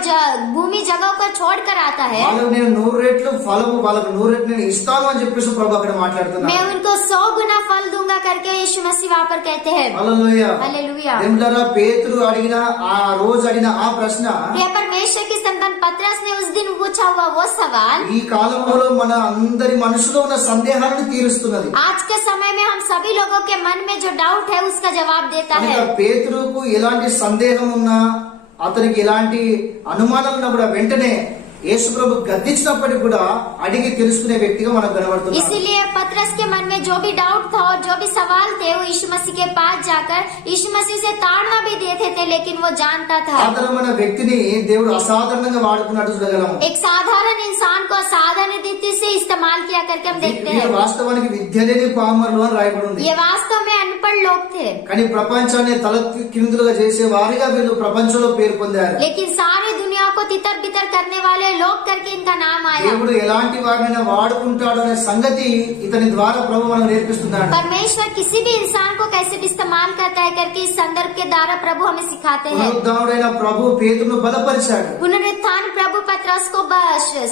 भूमि जगह को छोड़ कर आता है, వాళ్ళకు నేను 100 రెట్లు ఫలము వాళ్ళకు 100 రెట్లు నేను ఇస్తాను అని చెప్పేసి ప్రభు అక్కడ మాట్లాడుతున్నాడు. मैं उनको 100 गुना फल दूंगा करके यीशु मसीह वहाँ पर कहते हैं। హల్లెలూయా. हालेलुया। దేవులారా, పేతురు అడిగిన ఆ రోజు అడిగిన ఆ ప్రశ్న ये परमेश्वर की संतान पतरस ने उस दिन पूछा हुआ वो सवाल ఈ కాలంలో మన అందరి మనసులో ఉన్న సందేహాలను తీరుస్తున్నది. आज के समय में हम सभी लोगों के मन में जो डाउट है उसका जवाब देता కనుక है। పేతురుకు ఎలాంటి సందేహం ఉన్నా, అతనికి ఎలాంటి అనుమానాలు ఉన్నా కూడా వెంటనే యేసు ప్రభు గద్దించినప్పటికీ కూడా అడిగి తెలుసుకునే వ్యక్తిగా మనకు కనబడుతున్నాడు. इसीलिए पतरस के मन में जो भी डाउट था और जो भी सवाल थे वो यीशु मसीह के पास जाकर यीशु मसीह से ताड़ना भी देते थे, लेकिन वो जानता था। సాధారణమైన వ్యక్తిని దేవుడు అసాధారణంగా వాడుకున్నట్టు చూడగలము. एक साधारण इंसान को असाधारण रीति से इस्तेमाल किया करके हम देखते వీరు हैं। వాస్తవానికి విద్య లేని పామరులు అని రాయబడి ఉంది. ये वास्तव में अनपढ़ लोग थे, కానీ ప్రపంచాన్ని తల కిందులుగా చేసే వారిగా వీళ్ళు ప్రపంచంలో పేరు పొందారు. लेकिन सारी दुनिया को तितर बितर करने वाले लोग करके इनका नाम आया। దేవుడు ఎలాంటి వారినైనా వాడుకుంటాడు అనే సంగతి ఇతని ద్వారా ప్రభు మనకు నేర్పిస్తున్నాడు. परमेश्वर किसी भी इंसान को कैसे भी इस्तेमाल करता है करके इस संदर्भ के द्वारा प्रभु हमें सिखाते हैं। పునరుద్ధానుడైన ప్రభు పేతురును బలపరిచాడు. पुनरुत्थान प्रभु पतरस को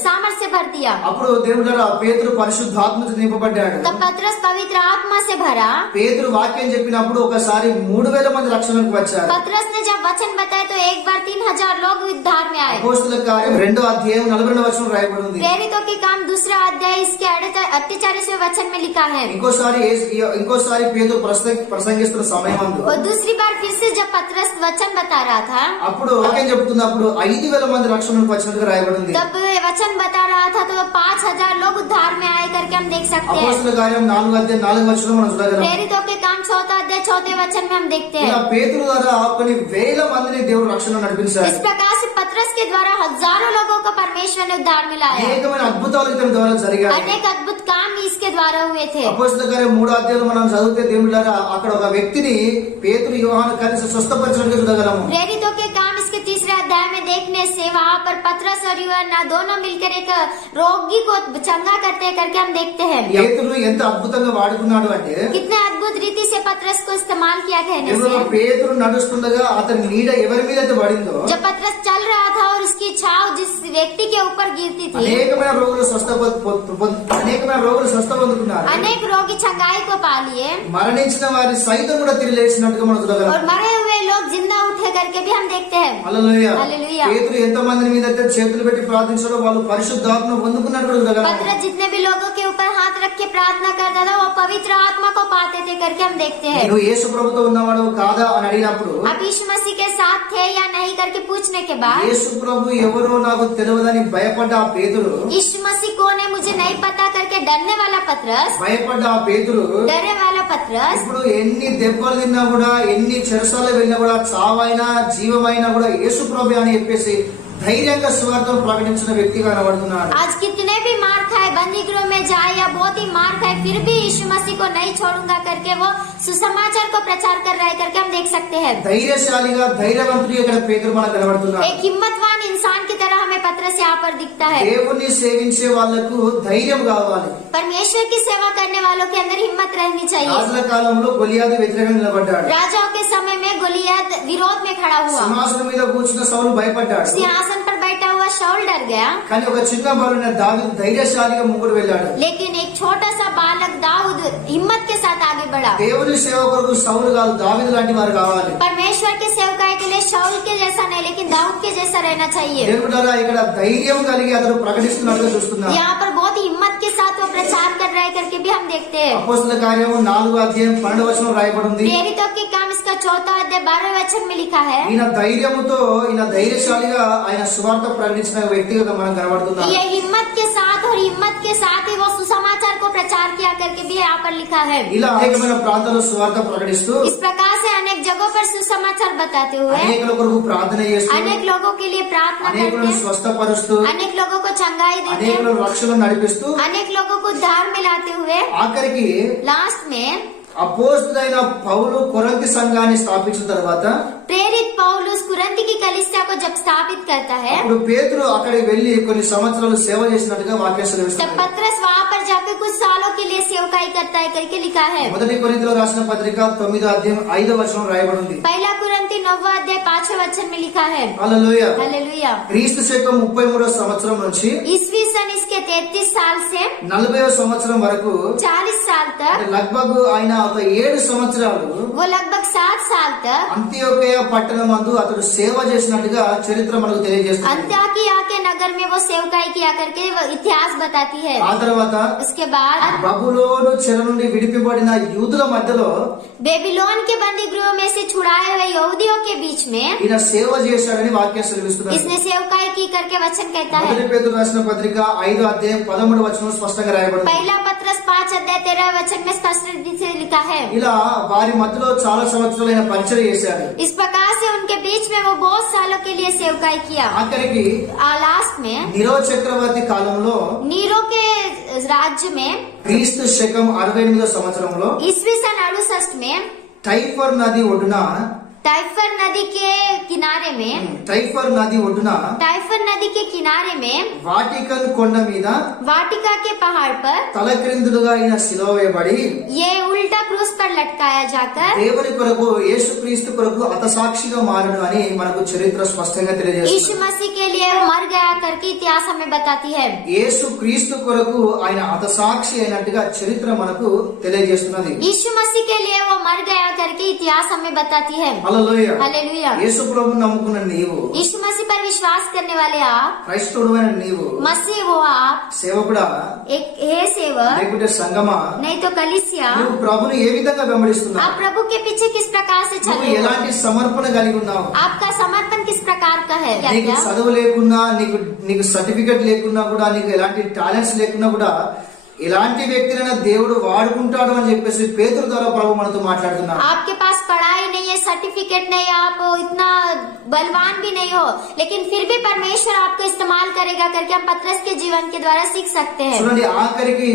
सामर्थ्य भर दिया। అప్పుడు దేవుడు పేతురు పరిశుద్ధాత్మతో నింపబడ్డాడు. तब पतरस पवित्र आत्मा से भरा। పేతురు వాక్యం చెప్పినప్పుడు ఒకసారి 3000 మంది రక్షణకు వచ్చారు. पतरस ने जब वचन बताए तो एक बार 3000 लोग उद्धार में आए। అపోస్తలుల కార్యం 2వ అధ్యాయం 42వ వచనం రాయబడి ఉంది. प्रेरितों के काम 2 अध्याय इसके 48वें वचन में लिखा है। ఇంకోసారి పేతురు ప్రసంగిస్తున్న సమయమందు और दूसरी बार फिर से जब पतरस वचन बता रहा था, అప్పుడు వాక్యం చెప్తున్నప్పుడు 5000 మంది రక్షణకు వచ్చినట్టుగా రాయబడి ఉంది. तब वचन बता रहा था तो 5000 लोग उद्धार में आए करके हम देख सकते हैं। అపోస్తలుల కార్యం 4వ అధ్యాయం 4వ వచనం మనం చూడగలం. प्रेरितों के काम 4 अध्याय 4 वचन में हम देखते ఇలా हैं। పేతురు ద్వారా కొన్ని వేల మందిని దేవుడు రక్షణ నడిపించాడు. इस प्रकार से पतरस के द्वारा हजारों लोगों को परमेश्वर ने उद्धार में लाया। అనేకమైన అద్భుతాలు ఇతని ద్వారా జరిగాయి. अनेक अद्भुत काम इसके द्वारा हुए थे। అపోస్తలుల కార్యం 3వ అధ్యాయంలో మనం చదివితే దేవుడారా అక్కడ ఒక వ్యక్తిని పేతురు యోహాను కలిసి స్వస్థపరిచినట్టుగా చూడగలము. प्रेरितों के काम इसके 3 अध्याय में देखने से वहाँ पर पतरस और यूहन्ना दोनों मिलकर एक रोगी को चंगा करते करके हम देखते हैं। పేతురు ఎంత అద్భుతంగా వాడుకున్నాడు అంటే कितने अद्भुत रीति से पतरस को इस्तेमाल किया कहने ఇప్పుడు से, పేతురు నడుస్తుండగా అతని నీడ ఎవరి మీద అయితే పడిందో जब पतरस चल रहा था और उसकी छाव जिस व्यक्ति के ऊपर गिरती थी, అనేకమైన రోగులు స్వస్థ పొందుకున్నారు. अनेक रोगी चंगाई को पा लिए మరణించిన వారి సైతం కూడా తిరిగి లేచినట్టుగా మనం చూడగలం. और मरे हुए लोग जिंदा उठे करके भी हम देखते हैं। హల్లెలూయా. హల్లెలూయా. పేతురు ఎంత మంది మీద అయితే చేతులు పెట్టి ప్రార్థించారో వాళ్ళు పరిశుద్ధాత్మ పొందుకున్నట్టు కూడా చూడగలం. पतरस जितने भी लोगों के ऊपर हाथ रख के प्रार्थना करता था वो पवित्र आत्मा को पाते थे करके हम देखते हैं। నువ్వు యేసు ప్రభుతో ఉన్నవాడు కాదా అని అడిగినప్పుడు आप यीशु मसीह के साथ थे या नहीं करके पूछने के बाद, యేసు ప్రభు ఎవరో నాకు తెలియదని భయపడ్డ ఆ పేతురు यीशु मसीह कौन है मुझे नहीं पता करके डरने वाला पतरस, భయపడ్డ ఆ పేతురు डरने वाला पतरस ఇప్పుడు ఎన్ని దెబ్బలు తిన్నా కూడా ఎన్ని చెరసాలు వెళ్ళినా కూడా చావైనా జీవమైనా కూడా యేసు ప్రభు అని చెప్పేసి ధైర్యంగా సువార్తను ప్రకటించిన వ్యక్తిగా కనబడుతున్నాడు. आज कितने भी मार खाए, बंदी गृह में जाए या बहुत ही मार खाए, फिर भी यीशु मसीह को नहीं छोड़ूंगा करके वो सुसमाचार को प्रचार कर रहा है करके हम देख सकते हैं। ధైర్యశాలిగా ధైర్యవంతుడిగా ఇక్కడ పేతురు మనకు కనబడుతున్నాడు. एक हिम्मतवान इंसान की तरह हमें पतरस यहाँ पर दिखता है। దేవుణ్ణి సేవించే వాళ్లకు ధైర్యం కావాలి. परमेश्वर की सेवा करने वालों के अंदर हिम्मत रहनी चाहिए। రాజుల కాలంలో గొలియాదు వ్యతిరేకంగా నిలబడ్డాడు. राजाओं के समय में गोलियत विरोध में खड़ा हुआ। సింహాసనం మీద కూర్చున్న సౌలు భయపడ్డాడు. सिंहासन पर बैठा हुआ शाऊल डर गया, కానీ ఒక చిన్న బాలుడైన దావీదు ధైర్యశాలిగా ముందుకు వెళ్ళాడు. लेकिन एक छोटा सा बालक दाऊद हिम्मत के साथ आगे बढ़ा। దేవుని సేవ కొరకు సౌలు కాదు దావీదు లాంటి వారు కావాలి. परमेश्वर के सेवकाई के लिए शाऊल के जैसा नहीं लेकिन दाऊद के जैसा रहना चाहिए। దేవుడారా ఇక్కడ ధైర్యం కలిగి అతడు ప్రకటిస్తున్నట్టుగా చూస్తున్నాం. यहाँ पर बहुत ही हिम्मत के साथ वो प्रचार कर रहे करके भी हम देखते हैं। అపోస్తలుల కార్యం 4వ అధ్యాయం 12వ వచనం రాయబడి ఉంది. प्रेरितों के काम इसका 4 अध्याय 12वें वचन में लिखा है। ఈయన ధైర్యముతో ఈయన ధైర్యశాలిగా ఆయన సువార్త ప్రకటించిన వ్యక్తిగా మనం కనబడుతున్నాం. ये हिम्मत के साथ और हिम्मत के साथ ही वो सुसमाचार को प्रचार किया करके भी यहाँ पर लिखा है। ఇలా అనేకమైన ప్రాంతాల్లో సువార్త ప్రకటిస్తూ इस प्रकार से अनेक जगहों पर सुसमाचार बताते हुए అనేకుల కొరకు ప్రార్థన చేస్తూ अनेक लोगों के लिए प्रार्थना అనేకులను करते, స్వస్థపరుస్తూ अनेक लोगों को चंगाई देते, అనేకులను రక్షణ నడిపిస్తూ अनेक लोगों को उद्धार में लाते हुए ఆఖరికి लास्ट में అపోస్తలుడైన పౌలు కొరింథీ సంఘాన్ని స్థాపించిన తర్వాత प्रेरित पौलुस कुरिन्थ की कलीसिया को जब स्थापित करता है, అప్పుడు పేతురు అక్కడికి వెళ్లి కొన్ని సంవత్సరాలు సేవ చేసినట్టుగా వాక్యం तब సెలవిస్తుంది. पतरस वहाँ पर जाकर कुछ सालों के लिए सेवकाई करता है करके लिखा है। మొదటి కొరింథీయులకు రాసిన పత్రిక 9వ అధ్యాయం 5వ వచనం రాయబడి ఉంది. पहला कुरिन्थी 9वां अध्याय 5वें वचन में लिखा है। హల్లెలూయా. हालेलुया। క్రీస్తు శకం 33వ సంవత్సరం నుంచి ईस्वी सन इसके 33 साल से 40వ సంవత్సరం వరకు 40 साल तक, లగ్భగ్ ఆయన ఒక 7 సంవత్సరాలు वो लगभग 7 साल तक అంత్యోకయ పట్టణమందు అతడు సేవ చేసినట్టుగా చరిత్ర మనకు తెలియజేస్తుంది. अंत्योकिया के नगर में वो सेवकाई किया करके वो इतिहास बताती है। ఆ తర్వాత उसके बाद బబులోను చెర నుండి విడిపింపబడిన యూదుల మధ్యలో बेबीलोन के बंदी गृह में से छुड़ाए हुए यहूदियों के बीच में ఈయన సేవ చేశాడని వాక్యం సెలవిస్తున్నారు. इसने सेवकाई की करके वचन कहता మొదటి है। పేతురు రాసిన పత్రిక 5వ అధ్యాయం 13వ వచనం స్పష్టంగా రాయబడింది. पहला पत्रस 5 अध्याय 13 वचन में स्पष्ट रीति से लिखा है। ఇలా వారి మధ్యలో చాలా సంవత్సరాలైన పరిచయం చేశాడు. इस प्रकार से उनके बीच में वो बहुत सालों के लिए सेवकाई किया। ఆఖరికి लास्ट में నిరో చక్రవర్తి కాలంలో नीरो के राज्य में క్రీస్తు శకం 68వ సంవత్సరంలో ईस्वी सन 68 में టైఫర్ నది ఒడ్డున टाइफर नदी के किनारे में టైఫర్ నది ఒడ్డున टाइफर नदी के किनारे में వాటికన్ కొండ మీద वाटिका के पहाड़ पर తలక్రిందులుగా ఆయన సిలువ వేయబడి ये उल्टा क्रूस पर लटकाया जाकर దేవుని కొరకు యేసుక్రీస్తు కొరకు హతసాక్షిగా మారను అని మనకు చరిత్ర స్పష్టంగా यीशु తెలియజేస్తుంది. मसीह के लिए वो मर गया करके इतिहास हमें बताती है। యేసుక్రీస్తు కొరకు ఆయన హతసాక్షి అయినట్టుగా చరిత్ర మనకు తెలియజేస్తున్నది. यीशु मसीह के लिए वो मर गया करके इतिहास हमें बताती है। హల్లెలూయా. हालेलुया। యేసు ప్రభువుని నమ్ముకున్న నీవు, यीशु मसीह पर विश्वास करने वाले आप, క్రైస్తవుడైన నీవు, मसीह वो आप, సేవకుడా एक है सेवक, లేకుంటే సంగమా, नहीं तो कलिसिया, నువ్వు ప్రభుని ఏ విధంగా వెంబడిస్తున్నావు? आप प्रभु के पीछे किस प्रकार से चल నువ్వు रहे हो? ఎలాంటి సమర్పణ కలిగి ఉన్నావు? आपका समर्पण किस प्रकार का है? क्या నీకు क्या? చదువు లేకున్నా, నీకు సర్టిఫికెట్ లేకున్నా కూడా, నీకు ఎలాంటి టాలెంట్స్ లేకున్నా కూడా ఎలాంటి వ్యక్తినైనా దేవుడు వాడుకుంటాడు అని చెప్పేసి పేతురు ద్వారా ప్రభు మనతో మాట్లాడుతున్నాడు. आपके पास पढ़ाई नहीं है, सर्टिफिकेट नहीं है, आप इतना बलवान भी नहीं हो, लेकिन फिर भी परमेश्वर आपको इस्तेमाल करेगा करके हम पतरस के जीवन के द्वारा सीख सकते हैं। చూడండి, ఆఖరికి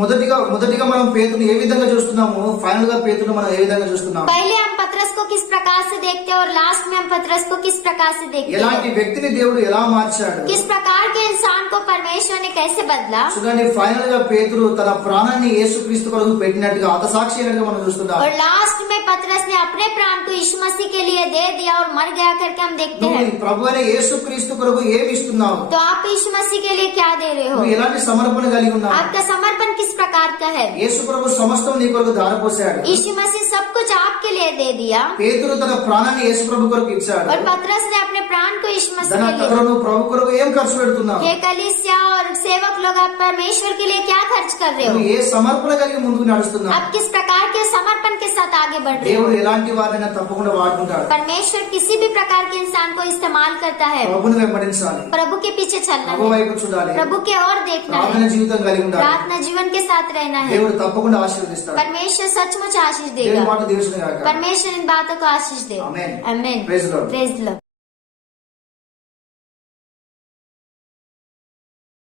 మొదటిగా మనం పేతురుని ఏ విధంగా చూస్తున్నాము, ఫైనల్ గా పేతురుని మనం ఏ విధంగా చూస్తున్నాము? पहले हम पतरस को किस प्रकार से देखते हैं और लास्ट में हम पतरस को किस प्रकार से देखते ఎలాంటి हैं? వ్యక్తిని దేవుడు ఎలా మార్చాడు? किस प्रकार के इंसान को परमेश्वर ने कैसे बदला? చూడండి, ఫైనల్ గా పేతురు తన ప్రాణాన్ని యేసుక్రీస్తు కొరకు పెట్టినట్టుగా హతసాక్షి అయినట్టుగా మనం చూస్తున్నాం. और लास्ट में पतरस ने अपने प्राण को यीशु मसीह के लिए दे दिया और मर गया करके हम देखते నువ్వు हैं। ఈ ప్రభు అయిన యేసుక్రీస్తు కొరకు ఏమి ఇస్తున్నావు? तो आप यीशु मसीह के लिए क्या दे रहे हो? నువ్వు ఎలాంటి సమర్పణ కలిగి ఉన్నావు? आपका समर्पण किस प्रकार का है? యేసు ప్రభు సమస్తం నీ కొరకు ధారపోసాడు. यीशु मसीह सब कुछ आपके लिए दे दिया పేతురు తన ప్రాణాన్ని యేసు ప్రభు కొరకు ఇచ్చాడు. और पतरस ने अपने प्राण को यीशु मसीह దాని के लिए। అక్కడ నువ్వు ప్రభు కొరకు ఏం ఖర్చు పెడుతున్నావు? हे कलीसिया और सेवक लोग, आप परमेश्वर के लिए क्या खर्च कर रहे నువ్వు हो? ఏ సమర్పణ కలిగి ముందుకు నడుస్తున్నావు? आप किस प्रकार के समर्पण के साथ आगे बढ़ रहे దేవుడు हो? ఎలాంటి వారినైనా తప్పకుండా వాడుకుంటాడు. परमेश्वर किसी भी प्रकार के इंसान को इस्तेमाल करता है। ప్రభుని వెంబడించాలి, प्रभु के पीछे चलना ప్రభు है, వైపు చూడాలి, प्रभु के और देखना ప్రార్థన है, జీవితం కలిగి ఉండాలి. प्रार्थना जीवन के साथ रहना है। దేవుడు తప్పకుండా ఆశీర్వదిస్తాడు. परमेश्वर सचमुच आशीष దేవుని देगा। మాట దీవించును గాక. परमेश्वर इन बातों को आशीष दे। आमीन। आमीन। Praise the Lord. Praise the Lord.